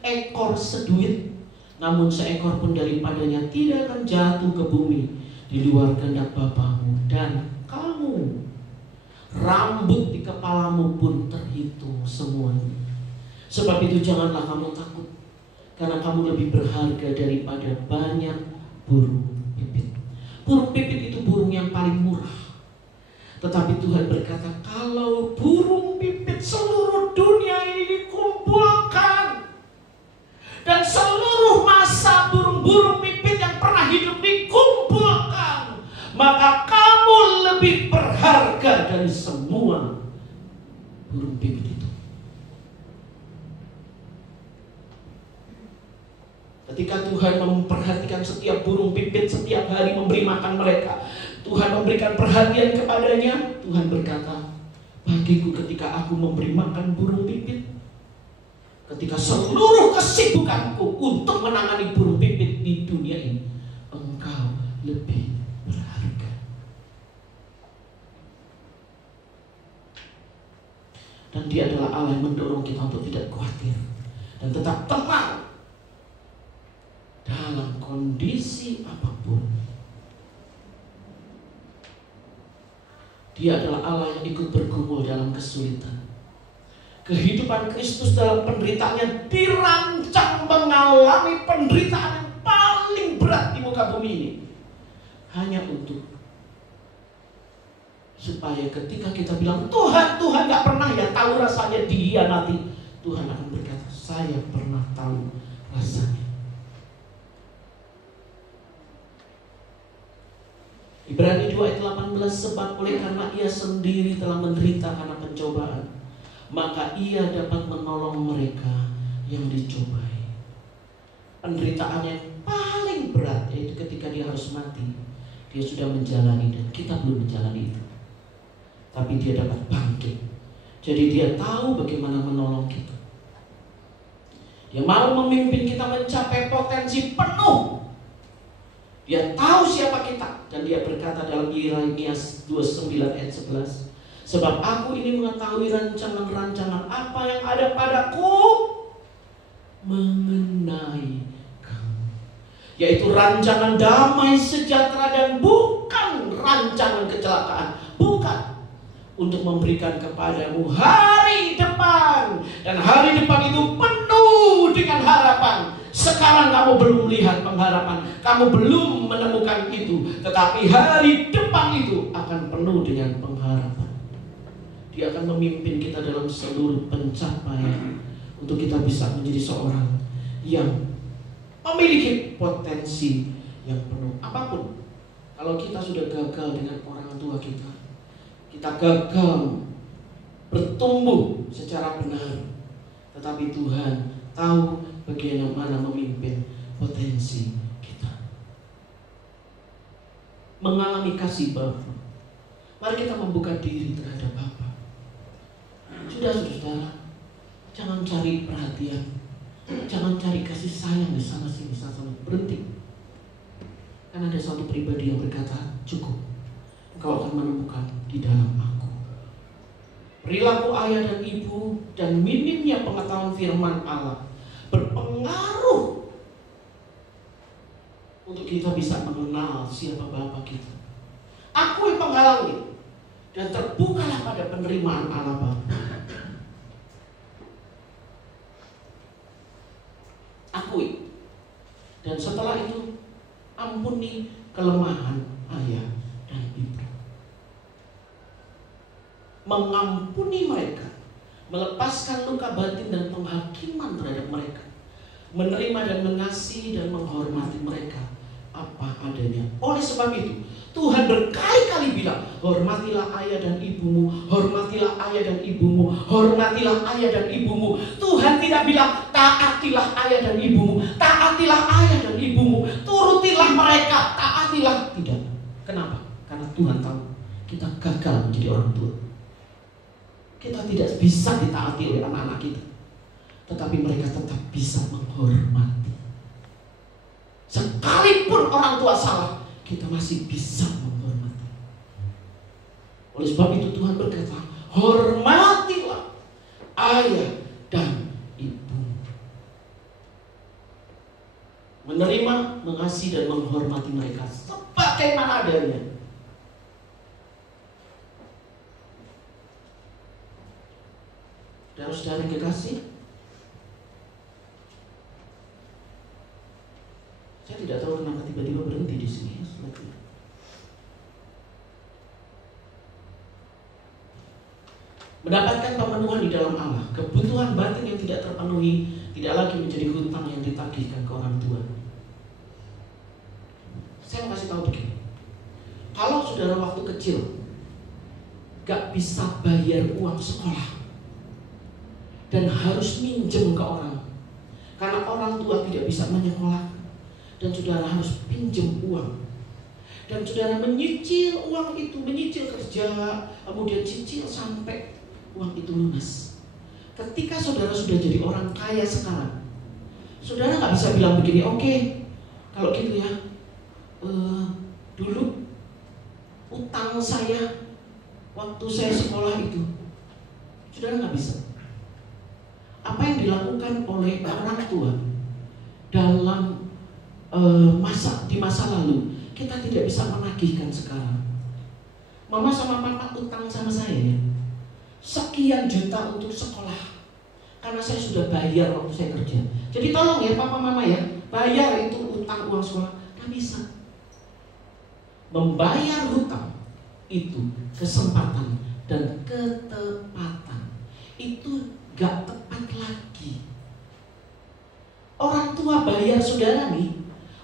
ekor seduit, namun seekor pun daripadanya tidak akan jatuh ke bumi di luar kehendak Bapamu. Dan kamu, rambut di kepalamu pun terhitung semuanya. Sebab itu janganlah kamu takut, karena kamu lebih berharga daripada banyak burung pipit. Burung pipit itu burung yang paling murah. Tetapi Tuhan berkata, kalau burung pipit seluruh dunia ini dikumpulkan, dan seluruh masa burung-burung pipit yang pernah hidup dikumpulkan, maka kamu lebih berharga dari semua burung pipit itu. Ketika Tuhan memperhatikan setiap burung pipit, setiap hari memberi makan mereka, Tuhan memberikan perhatian kepadanya. Tuhan berkata, bagiku ketika aku memberi makan burung pipit, ketika seluruh kesibukanku untuk menangani burung pipit di dunia ini, engkau lebih berharga. Dan Dia adalah Allah yang mendorong kita untuk tidak khawatir dan tetap tenang dalam kondisi apapun. Dia adalah Allah yang ikut bergumul dalam kesulitan. Kehidupan Kristus dalam penderitaannya dirancang mengalami penderitaan yang paling berat di muka bumi ini. Hanya untuk supaya ketika kita bilang Tuhan, Tuhan gak pernah ya tahu rasanya dihianati, Tuhan akan berkata, saya pernah tahu rasanya. Ibrani 2 ayat 18, sebab oleh karena ia sendiri telah menderita karena pencobaan, maka ia dapat menolong mereka yang dicobai. Penderitaan yang paling berat yaitu ketika dia harus mati, dia sudah menjalani dan kita belum menjalani itu. Tapi dia dapat bangkit. Jadi dia tahu bagaimana menolong kita. Dia mau memimpin kita mencapai potensi penuh. Dia tahu siapa kita. Dan dia berkata dalam Yeremia 29 ayat 11, sebab aku ini mengetahui rancangan-rancangan apa yang ada padaku mengenai kamu, yaitu rancangan damai sejahtera dan bukan rancangan kecelakaan. Bukan. Untuk memberikan kepadamu hari depan. Dan hari depan itu penuh dengan harapan. Sekarang kamu belum melihat pengharapan, kamu belum menemukan itu, tetapi hari depan itu akan penuh dengan pengharapan. Dia akan memimpin kita dalam seluruh pencapaian untuk kita bisa menjadi seorang yang memiliki potensi yang penuh. Apapun, kalau kita sudah gagal dengan orang tua kita gagal bertumbuh secara benar, tetapi Tuhan tahu bagaimana memimpin potensi kita. Mengalami kasih Bapa. Mari kita membuka diri terhadap Bapa. Sudah saudara, jangan cari perhatian, jangan cari kasih sayang di sana sini, sana berhenti. Karena ada satu pribadi yang berkata, cukup, engkau akan menemukan di dalam aku. Perilaku ayah dan ibu dan minimnya pengetahuan firman Allah berpengaruh untuk kita bisa mengenal siapa Bapa kita. Akui penghalangnya dan terbukalah pada penerimaan Allah Bapa. Akui. Dan setelah itu ampuni kelemahan ayah dan ibu. Mengampuni mereka, melepaskan luka batin dan penghakiman terhadap mereka, menerima dan mengasihi dan menghormati mereka apa adanya. Oleh sebab itu Tuhan berkali-kali bilang, hormatilah ayah dan ibumu, hormatilah ayah dan ibumu, hormatilah ayah dan ibumu. Tuhan tidak bilang taatilah ayah dan ibumu, taatilah ayah dan ibumu, turutilah mereka, taatilah. Tidak. Kenapa? Karena Tuhan tahu kita gagal menjadi orang tua. Kita tidak bisa ditaati oleh anak-anak kita, tetapi mereka tetap bisa menghormati. Sekalipun orang tua salah, kita masih bisa menghormati. Oleh sebab itu Tuhan berkata, hormatilah ayah dan ibu. Menerima, mengasihi dan menghormati mereka sebagaimana adanya. Dan saudara yang kekasih, saya tidak tahu kenapa tiba-tiba berhenti di sini. Mendapatkan pemenuhan di dalam Allah, kebutuhan batin yang tidak terpenuhi tidak lagi menjadi hutang yang ditagihkan ke orang tua. Saya mau kasih tahu begini, kalau saudara waktu kecil gak bisa bayar uang sekolah dan harus minjem ke orang, karena orang tua tidak bisa menyekolahkan, dan saudara harus pinjam uang, dan saudara menyicil uang itu, menyicil kerja, kemudian cicil sampai uang itu lunas. Ketika saudara sudah jadi orang kaya sekarang, saudara nggak bisa bilang begini, oke, kalau gitu ya, dulu utang saya waktu saya sekolah itu, saudara nggak bisa. Apa yang dilakukan oleh orang tua dalam di masa lalu kita tidak bisa menagihkan sekarang. Mama sama papa utang sama saya ya, sekian juta untuk sekolah, karena saya sudah bayar waktu saya kerja. Jadi tolong ya papa mama ya, bayar itu utang uang sekolah. Gak bisa. Membayar hutang itu kesempatan dan ketepatan. Itu gak tepat lagi. Orang tua bayar saudara nih,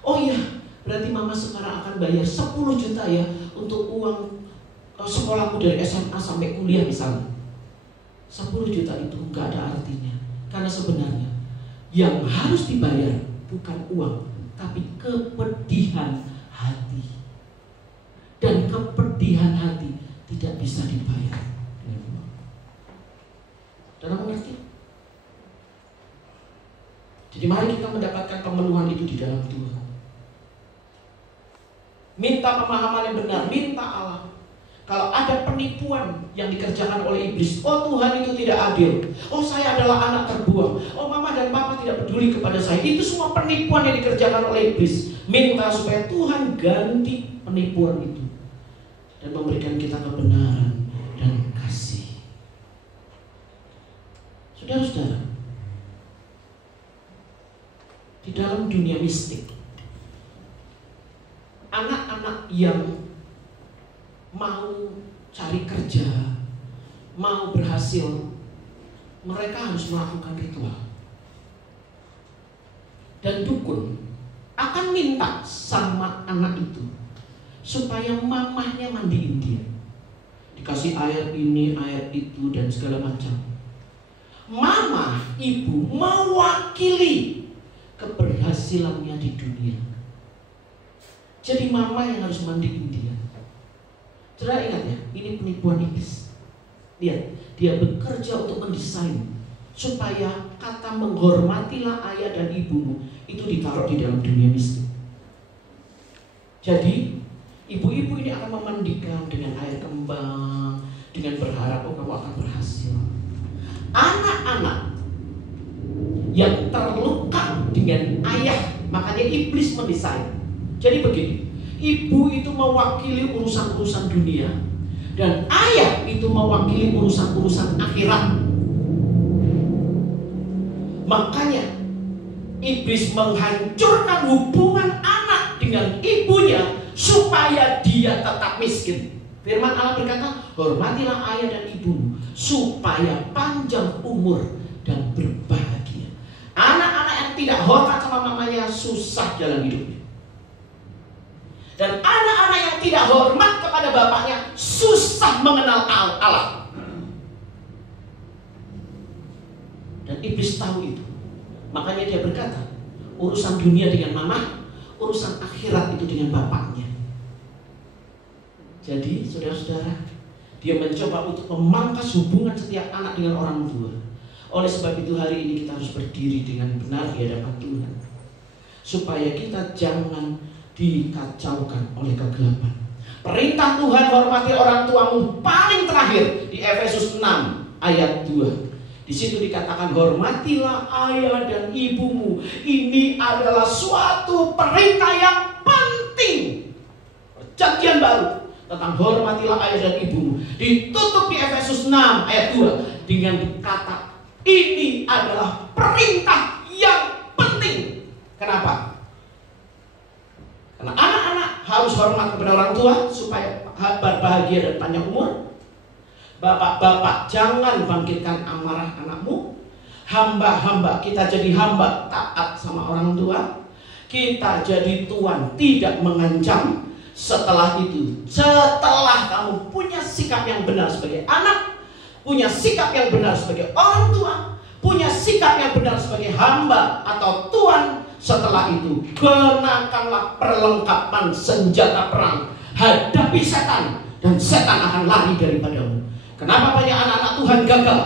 oh iya berarti mama sekarang akan bayar 10 juta ya untuk uang sekolahku dari SMA sampai kuliah misalnya. 10 juta itu gak ada artinya. Karena sebenarnya yang harus dibayar bukan uang, tapi kepedihan hati. Dan kepedihan hati tidak bisa dibayar dengan uang. Saudara mengerti? Jadi mari kita mendapatkan pemenuhan itu di dalam Tuhan. Minta pemahaman yang benar, minta Allah. Kalau ada penipuan yang dikerjakan oleh iblis, oh Tuhan itu tidak adil, oh saya adalah anak terbuang, oh mama dan papa tidak peduli kepada saya, itu semua penipuan yang dikerjakan oleh iblis. Minta supaya Tuhan ganti penipuan itu dan memberikan kita kebenaran dan kasih. Saudara-saudara, di dalam dunia mistik, anak-anak yang mau cari kerja, mau berhasil, mereka harus melakukan ritual. Dan dukun akan minta sama anak itu supaya mamahnya mandiin dia, dikasih air ini, air itu, dan segala macam. Mama, ibu mewakili keberhasilannya di dunia. Jadi mama yang harus mandiin dia. Saudara ingat ya, ini penipuan iblis. Lihat, dia bekerja untuk mendesain supaya kata menghormatilah ayah dan ibumu itu ditaruh di dalam dunia mistik. Jadi ibu-ibu ini akan memandikan dengan air kembang, dengan berharap oh kamu akan berhasil. Anak-anak yang terluka dengan ayah, makanya iblis mendesain. Jadi begini, ibu itu mewakili urusan-urusan dunia, dan ayah itu mewakili urusan-urusan akhirat. Makanya iblis menghancurkan hubungan anak dengan ibunya supaya dia tetap miskin. Firman Allah berkata, hormatilah ayah dan ibumu supaya panjang umur dan berbahagia. Anak-anak yang tidak hormat sama mamanya susah jalan hidupnya. Dan anak-anak yang tidak hormat kepada bapaknya susah mengenal Allah. Dan iblis tahu itu. Makanya dia berkata, urusan dunia dengan mama, urusan akhirat itu dengan bapaknya. Jadi saudara-saudara, dia mencoba untuk memangkas hubungan setiap anak dengan orang tua. Oleh sebab itu hari ini kita harus berdiri dengan benar di hadapan Tuhan, supaya kita jangan dikacaukan oleh kegelapan. Perintah Tuhan hormati orang tuamu paling terakhir di Efesus 6 ayat 2. Di situ dikatakan hormatilah ayah dan ibumu. Ini adalah suatu perintah yang penting. Perjanjian baru tentang hormatilah ayah dan ibumu ditutup di Efesus 6 ayat 2 dengan kata ini adalah perintah yang penting. Kenapa? Karena anak-anak harus hormat kepada orang tua supaya berbahagia dan panjang umur. Bapak-bapak jangan bangkitkan amarah anakmu. Hamba-hamba kita jadi hamba taat sama orang tua. Kita jadi tuan tidak mengancam. Setelah itu, setelah kamu punya sikap yang benar sebagai anak, punya sikap yang benar sebagai orang tua, punya sikap yang benar sebagai hamba atau tuan, setelah itu kenakanlah perlengkapan senjata perang, hadapi setan dan setan akan lari daripadamu. Kenapa banyak anak-anak Tuhan gagal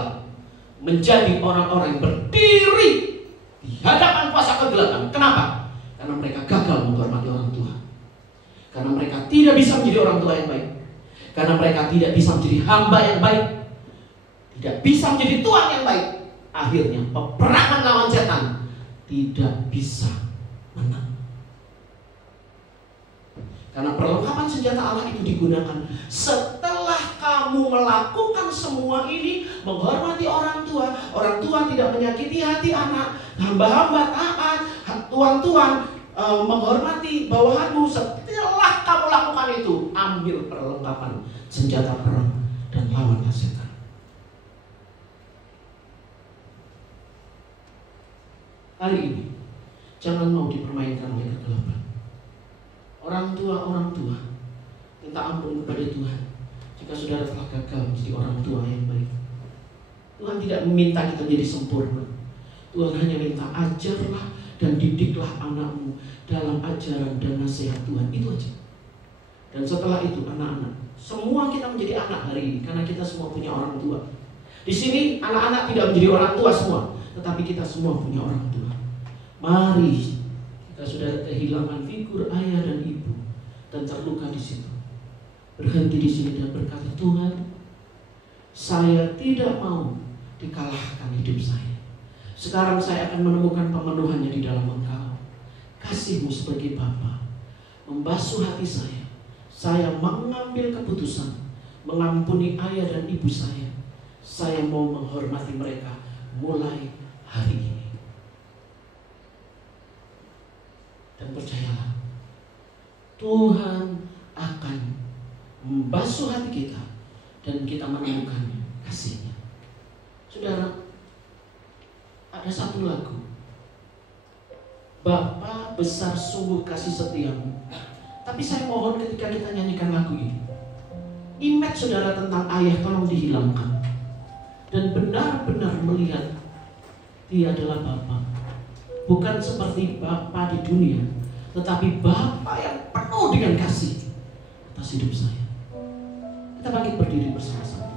menjadi orang-orang yang berdiri di hadapan kuasa kegelapan? Kenapa? Karena mereka gagal menghormati orang tua. Karena mereka tidak bisa menjadi orang tua yang baik. Karena mereka tidak bisa menjadi hamba yang baik, tidak bisa menjadi tuan yang baik. Akhirnya peperangan lawan setan tidak bisa menang. Karena perlengkapan senjata Allah itu digunakan setelah kamu melakukan semua ini, menghormati orang tua tidak menyakiti hati anak, hamba-hamba taat, tuan-tuan menghormati bawahanmu. Setelah kamu lakukan itu, ambil perlengkapan senjata perang dan lawanlah setan. Hari ini jangan mau dipermainkan oleh kegelapan. Orang tua, minta ampun kepada Tuhan jika saudara telah gagal menjadi orang tua yang baik. Tuhan tidak meminta kita menjadi sempurna. Tuhan hanya minta ajarlah dan didiklah anakmu dalam ajaran dan nasihat Tuhan. Itu aja. Dan setelah itu anak-anak, semua kita menjadi anak hari ini karena kita semua punya orang tua. Di sini anak-anak tidak menjadi orang tua semua, tetapi kita semua punya orang tua. Mari kita sudah kehilangan figur ayah dan ibu dan terluka di situ, berhenti di sini dan berkata, Tuhan, saya tidak mau dikalahkan hidup saya. Sekarang saya akan menemukan pemenuhannya di dalam Engkau. Kasih-Mu sebagai Bapa membasuh hati saya. Saya mengambil keputusan mengampuni ayah dan ibu saya. Saya mau menghormati mereka mulai hari ini. Dan percayalah, Tuhan akan membasuh hati kita dan kita menemukan kasih-Nya. Saudara, ada satu lagu, Bapa besar sungguh kasih setiamu. Tapi saya mohon ketika kita nyanyikan lagu ini, image saudara tentang ayah tolong dihilangkan dan benar-benar melihat dia adalah Bapa. Bukan seperti Bapa di dunia, tetapi Bapa yang penuh dengan kasih atas hidup saya. Kita bangkit berdiri bersama-sama.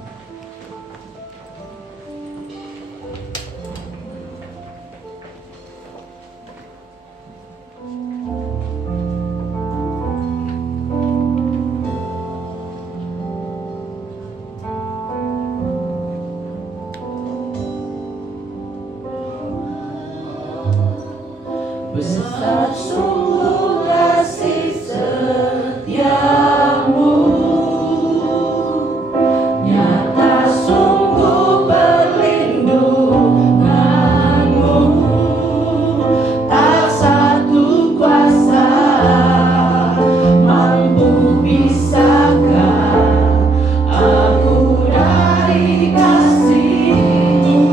Besar sungguh kasih setiamu, nyata sungguh perlindunganmu, tak satu kuasa mampu pisahkan aku dari kasih-Mu.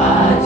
Ajaib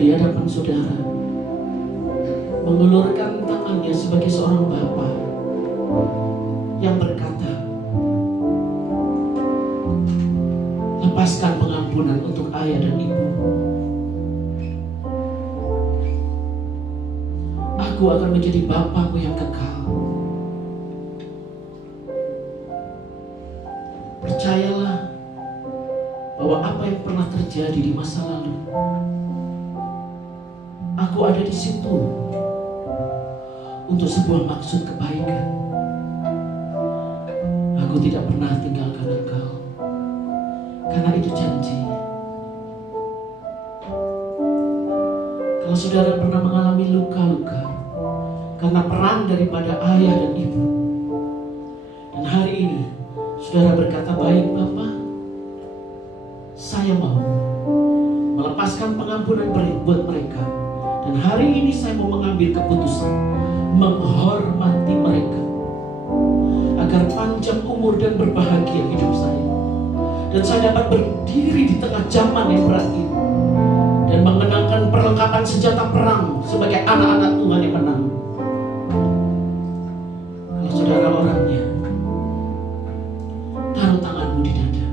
di hadapan saudara, mengulurkan tangannya sebagai seorang bapa yang berkata, lepaskan pengampunan untuk ayah dan ibu. Aku akan menjadi bapamu yang kekal. Percayalah bahwa apa yang pernah terjadi di masa lalu, aku ada di situ untuk sebuah maksud kebaikan. Aku tidak pernah tinggalkan engkau, karena itu janji. Kalau saudara pernah mengalami luka-luka karena peran daripada ayah dan ibu, dan hari ini saudara berkata, baik Bapak, saya mau melepaskan pengampunan buat mereka, dan hari ini saya mau mengambil keputusan menghormati mereka agar panjang umur dan berbahagia hidup saya, dan saya dapat berdiri di tengah zaman yang berat ini dan mengenakan perlengkapan senjata perang sebagai anak-anak Tuhan yang menang. Kalau saudara orangnya, taruh tanganmu di dada.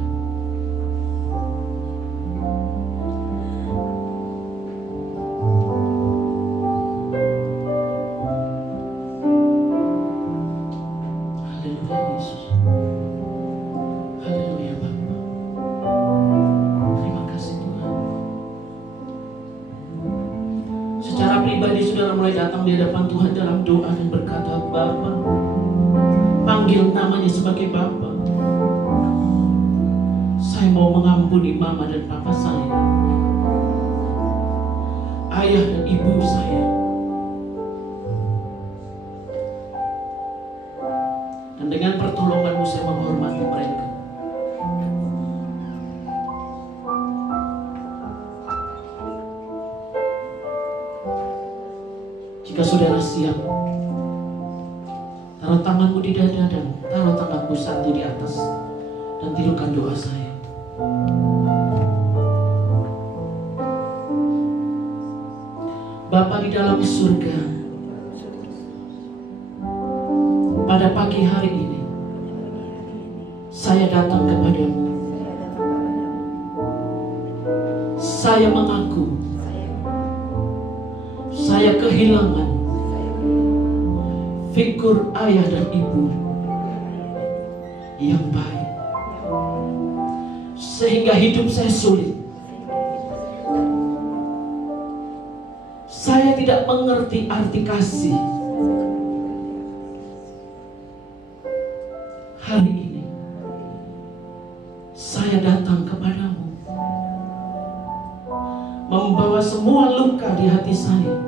Haleluya Yesus. Haleluya Bapa. Terima kasih Tuhan. Secara pribadi saudara mulai datang di hadapan Tuhan dalam doa dan berkata, Bapa, panggil namanya sebagai Bapa. Saya mau mengampuni mama dan papa saya, ayah dan ibu saya, dan dengan pertolonganmu saya menghormati mereka. Jika saudara siap, taruh tanganmu di dada dan taruh tanganmu satu di atas dan tirukan doa saya. Bapa di dalam surga, pada pagi hari ini saya datang kepadamu. Saya mengaku saya kehilangan figur ayah dan ibu yang baik, sehingga hidup saya sulit. Saya tidak mengerti arti kasih. Hari ini saya datang kepadamu, membawa semua luka di hati saya.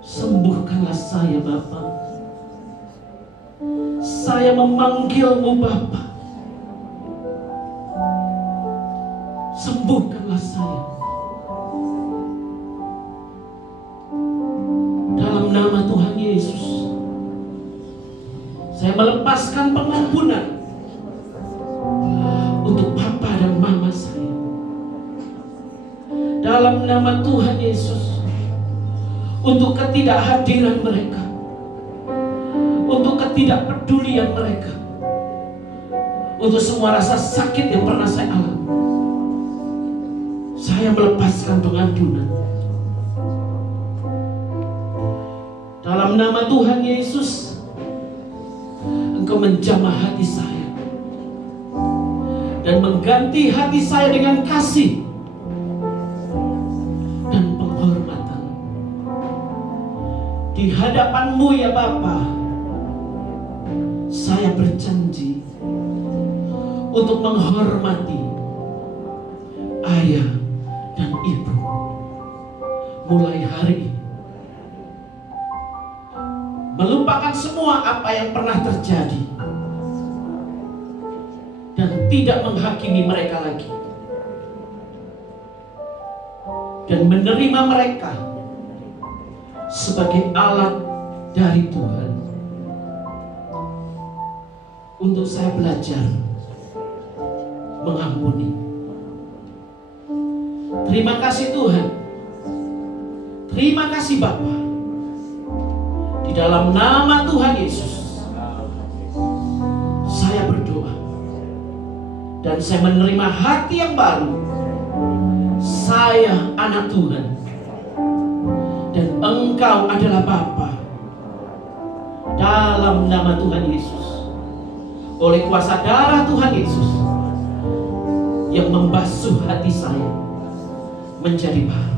Sembuhkanlah saya Bapa. Saya memanggilmu Bapa. Sembuhkanlah saya. Dalam nama Tuhan Yesus, saya melepaskan pengampunan untuk papa dan mama saya. Dalam nama Tuhan Yesus, untuk ketidakhadiran mereka, untuk ketidakpedulian mereka, untuk semua rasa sakit yang pernah saya alami, saya melepaskan pengampunan. Dalam nama Tuhan Yesus, Engkau menjamah hati saya dan mengganti hati saya dengan kasih dan penghormatan. Di hadapan-Mu ya Bapa, saya berjanji untuk menghormati ayah dan ibu mulai hari ini. Melupakan semua apa yang pernah terjadi dan tidak menghakimi mereka lagi, dan menerima mereka sebagai alat dari Tuhan untuk saya belajar mengampuni. Terima kasih Tuhan. Terima kasih Bapa. Di dalam nama Tuhan Yesus, saya berdoa. Dan saya menerima hati yang baru. Saya anak Tuhan. Dan Engkau adalah Bapa. Dalam nama Tuhan Yesus. Oleh kuasa darah Tuhan Yesus yang membasuh hati saya menjadi baru.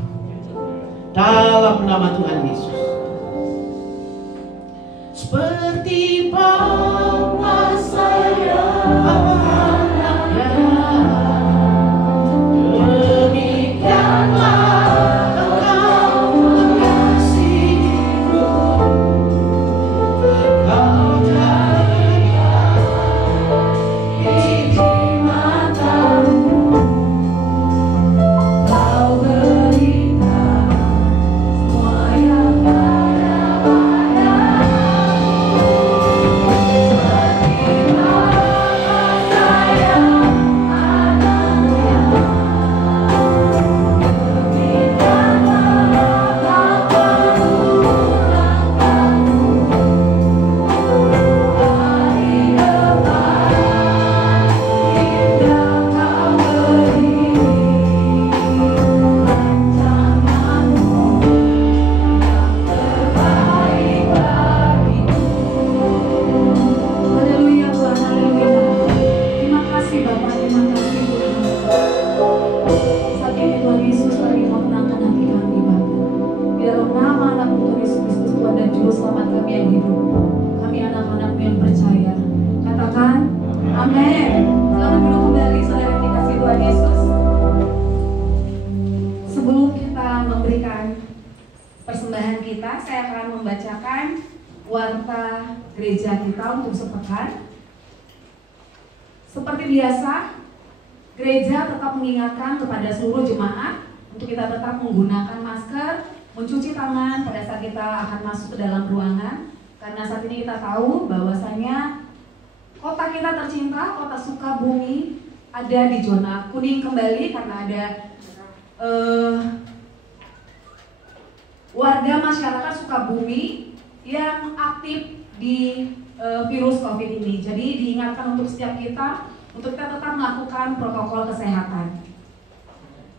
Dalam nama Tuhan Yesus. Seperti Bapa saya anaknya, demikianlah Engkau mengasihiku. Kau jadikan biji matamu, kau berikan semua yang ada padamu. Seperti Bapa saya anaknya, demikianlah Bapakku langkahmu. Hari depan hingga kau berdiri, rancanganmu yang terbaik bagiku. Haleluya Tuhan, haleluya. Terima kasih Bapak, terima kasih Tuhan. Saat ini Tuhan Yesus lagi mau menangkan hati kami Bapak. Di dalam nama anak Tuhan Yesus Kristus Tuhan dan Juru Selamat kami yang hidup. Kami anak-anakmu yang percaya. Katakan, amin. Silakan duduk kembali saudara yang dikasihi Tuhan Yesus. Sebelum kita memberikan persembahan kita, saya akan membacakan warta gereja kita untuk sepekan. Seperti biasa, gereja tetap mengingatkan kepada seluruh jemaat untuk kita tetap menggunakan masker, mencuci tangan pada saat kita akan masuk ke dalam ruangan. Karena saat ini kita tahu bahwasanya kota kita tercinta, kota Sukabumi, ada di zona kuning kembali karena ada warga masyarakat Sukabumi yang aktif di virus COVID ini. Jadi diingatkan untuk setiap kita untuk kita tetap melakukan protokol kesehatan.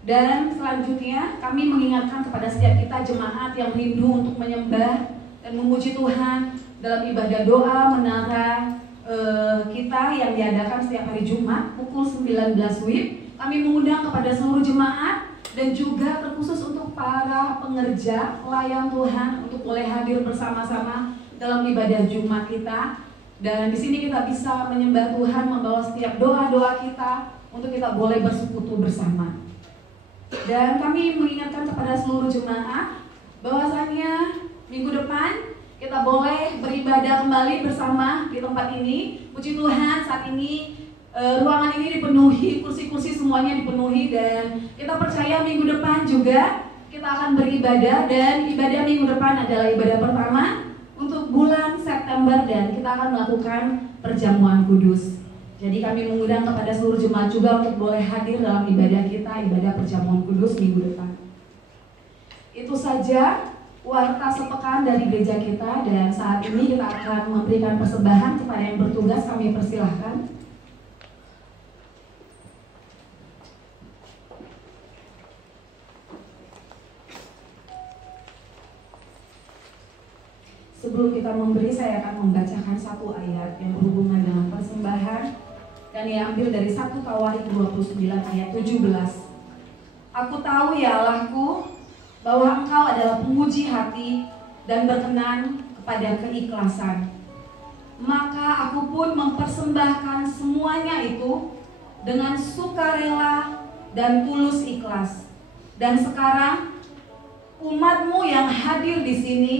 Dan selanjutnya kami mengingatkan kepada setiap kita jemaat yang rindu untuk menyembah dan memuji Tuhan dalam ibadah doa menara kita yang diadakan setiap hari Jumat pukul 19 WIB. Kami mengundang kepada seluruh jemaat dan juga terkhusus untuk para pengerja pelayan Tuhan untuk boleh hadir bersama-sama dalam ibadah Jumat kita. Dan di sini kita bisa menyembah Tuhan, membawa setiap doa-doa kita untuk kita boleh bersekutu bersama. Dan kami mengingatkan kepada seluruh jemaat bahwasanya minggu depan kita boleh beribadah kembali bersama di tempat ini. Puji Tuhan, saat ini ruangan ini dipenuhi, kursi-kursi semuanya dipenuhi, dan kita percaya minggu depan juga kita akan beribadah. Dan ibadah minggu depan adalah ibadah pertama untuk bulan September dan kita akan melakukan perjamuan kudus. Jadi kami mengundang kepada seluruh jemaat juga untuk boleh hadir dalam ibadah kita, ibadah perjamuan kudus minggu depan. Itu saja warta sepekan dari gereja kita, dan saat ini kita akan memberikan persembahan kepada yang bertugas. Kami persilahkan. Sebelum kita memberi, saya akan membacakan satu ayat yang berhubungan dengan persembahan dan diambil dari 1 Tawarik 29 ayat 17. Aku tahu ya Allahku bahwa Engkau adalah penguji hati dan berkenan kepada keikhlasan. Maka aku pun mempersembahkan semuanya itu dengan sukarela dan tulus ikhlas. Dan sekarang umatmu yang hadir di sini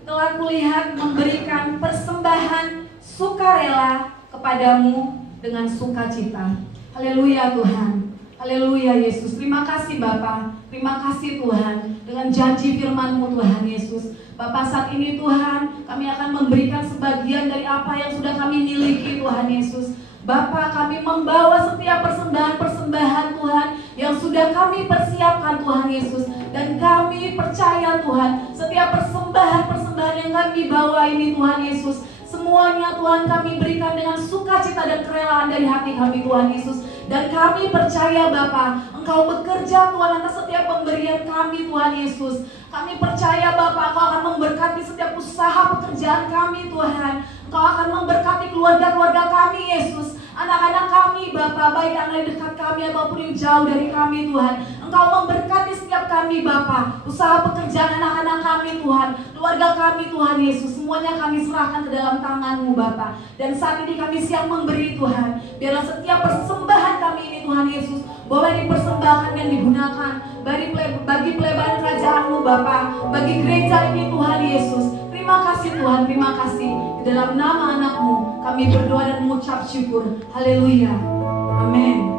telah kulihat memberikan persembahan sukarela kepadamu dengan sukacita. Haleluya Tuhan. Haleluya Yesus. Terima kasih Bapa. Terima kasih Tuhan. Dengan janji firman-Mu Tuhan Yesus. Bapa, saat ini Tuhan, kami akan memberikan sebagian dari apa yang sudah kami miliki Tuhan Yesus. Bapa, kami membawa setiap persembahan-persembahan Tuhan yang sudah sudah kami persiapkan Tuhan Yesus. Dan kami percaya Tuhan, setiap persembahan-persembahan yang kami bawa ini Tuhan Yesus, semuanya Tuhan kami berikan dengan sukacita dan kerelaan dari hati kami Tuhan Yesus. Dan kami percaya Bapa, Engkau bekerja Tuhan atas setiap pemberian kami Tuhan Yesus. Kami percaya Bapa, Engkau akan memberkati setiap usaha pekerjaan kami Tuhan. Engkau akan memberkati keluarga-keluarga kami Yesus. Anak-anak kami Bapa, baik yang ada dekat kami ataupun yang jauh dari kami Tuhan. Engkau memberkati setiap kami Bapa, usaha pekerjaan anak-anak kami Tuhan, keluarga kami Tuhan Yesus. Semuanya kami serahkan ke dalam tangan-Mu Bapa. Dan saat ini kami siap memberi Tuhan. Biarlah setiap persembahan kami ini Tuhan Yesus boleh dipersembahkan dan digunakan bagi pelebaan kerajaan-Mu Bapa, bagi gereja ini Tuhan Yesus. Terima kasih Tuhan, terima kasih. Di dalam nama anak-Mu kami berdoa dan mengucap syukur. Haleluya. Amin.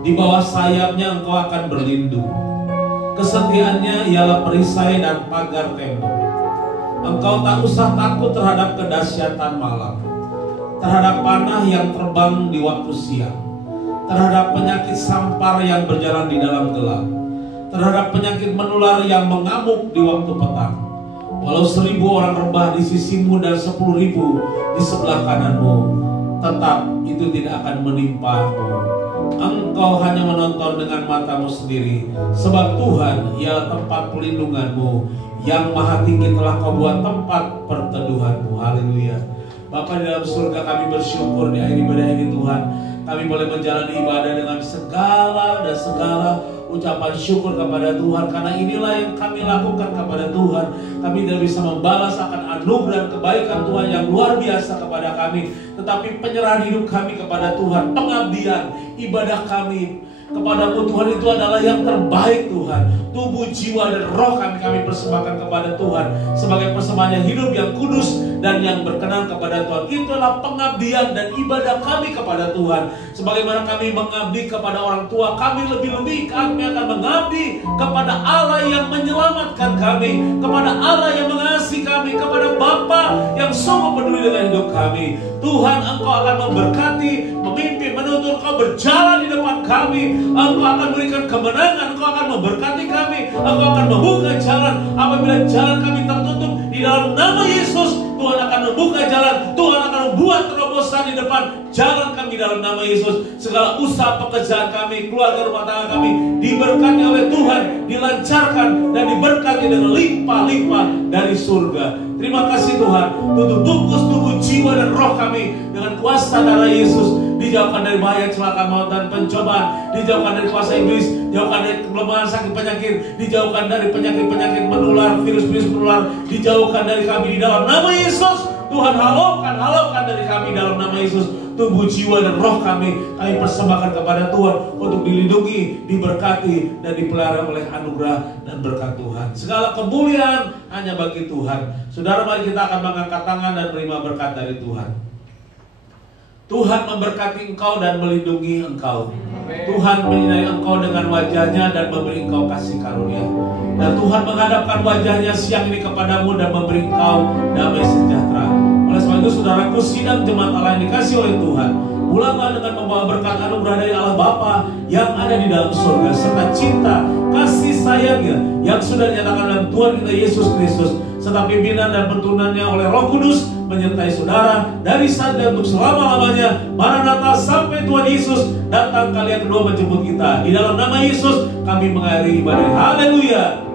Di bawah sayapnya engkau akan berlindung. Kesetiaannya ialah perisai dan pagar tembok. Engkau tak usah takut terhadap kedahsyatan malam, terhadap panah yang terbang di waktu siang, terhadap penyakit sampar yang berjalan di dalam gelap, terhadap penyakit menular yang mengamuk di waktu petang. Walau 1000 orang rebah di sisimu dan 10.000 di sebelah kananmu, tetap itu tidak akan menimpamu. Engkau hanya menonton dengan matamu sendiri, sebab Tuhan ialah tempat pelindunganmu. Yang Maha Tinggi telah kau buat tempat perteduhanmu. Haleluya. Bapa di dalam surga, kami bersyukur di akhir ibadah ini Tuhan, kami boleh menjalani ibadah dengan segala ucapan syukur kepada Tuhan, karena inilah yang kami lakukan kepada Tuhan. Kami tidak bisa membalas akan anugerah dan kebaikan Tuhan yang luar biasa kepada kami, tetapi penyerahan hidup kami kepada Tuhan, pengabdian ibadah kami kepadamu Tuhan itu adalah yang terbaik Tuhan. Tubuh, jiwa, dan roh kami persembahkan kepada Tuhan sebagai persembahan yang hidup, yang kudus, dan yang berkenan kepada Tuhan. Itulah pengabdian dan ibadah kami kepada Tuhan. Sebagaimana kami mengabdi kepada orang tua kami, lebih-lebih kami akan mengabdi kepada Allah yang menyelamatkan kami, kepada Allah yang mengasihi kami, kepada Bapa yang sungguh peduli dengan hidup kami. Tuhan, Engkau akan memberkati, memimpin, menuntun, Engkau berjalan di depan kami. Engkau akan berikan kemenangan, Engkau akan memberkati kami, Engkau akan membuka jalan. Apabila jalan kami tertutup, di dalam nama Yesus, Tuhan akan membuka jalan. Tuhan akan membuat terobosan di depan jalan kami dalam nama Yesus. Segala usaha pekerjaan kami, keluarga rumah tangga kami diberkati oleh Tuhan, dilancarkan dan diberkati dengan limpah-limpah dari surga. Terima kasih Tuhan. Tutup bungkus tubuh, jiwa, dan roh kami dengan kuasa darah Yesus. Dijauhkan dari bahaya, celaka, maut, dan pencobaan. Dijauhkan dari kuasa iblis. Dijauhkan dari kelemahan, sakit, penyakit. Dijauhkan dari penyakit-penyakit menular, virus-virus menular. Dijauhkan dari kami di dalam nama Yesus. Tuhan, halaukan dari kami dalam nama Yesus. Tubuh, jiwa, dan roh kami persembahkan kepada Tuhan untuk dilindungi, diberkati, dan dipelihara oleh anugerah dan berkat Tuhan. Segala kemuliaan hanya bagi Tuhan. Saudara, mari kita akan mengangkat tangan dan menerima berkat dari Tuhan. Tuhan memberkati engkau dan melindungi engkau. Tuhan menyinari engkau dengan wajahnya dan memberi engkau kasih karunia. Dan Tuhan menghadapkan wajahnya siang ini kepadamu dan memberi engkau damai sejahtera. Oleh sebab itu saudaraku, sidang jemaat Allah yang dikasih oleh Tuhan, pulanglah dengan membawa berkat anugerah dari Allah Bapa yang ada di dalam surga, serta cinta, kasih sayangnya yang sudah dinyatakan dalam Tuhan kita Yesus Kristus, serta pimpinan dan pertunannya oleh Roh Kudus menyertai saudara dari saat dan untuk selama-lamanya. Maranatha, sampai Tuhan Yesus datang kali yang kedua menjemput kita. Di dalam nama Yesus kami mengakhiri ibadah. Haleluya.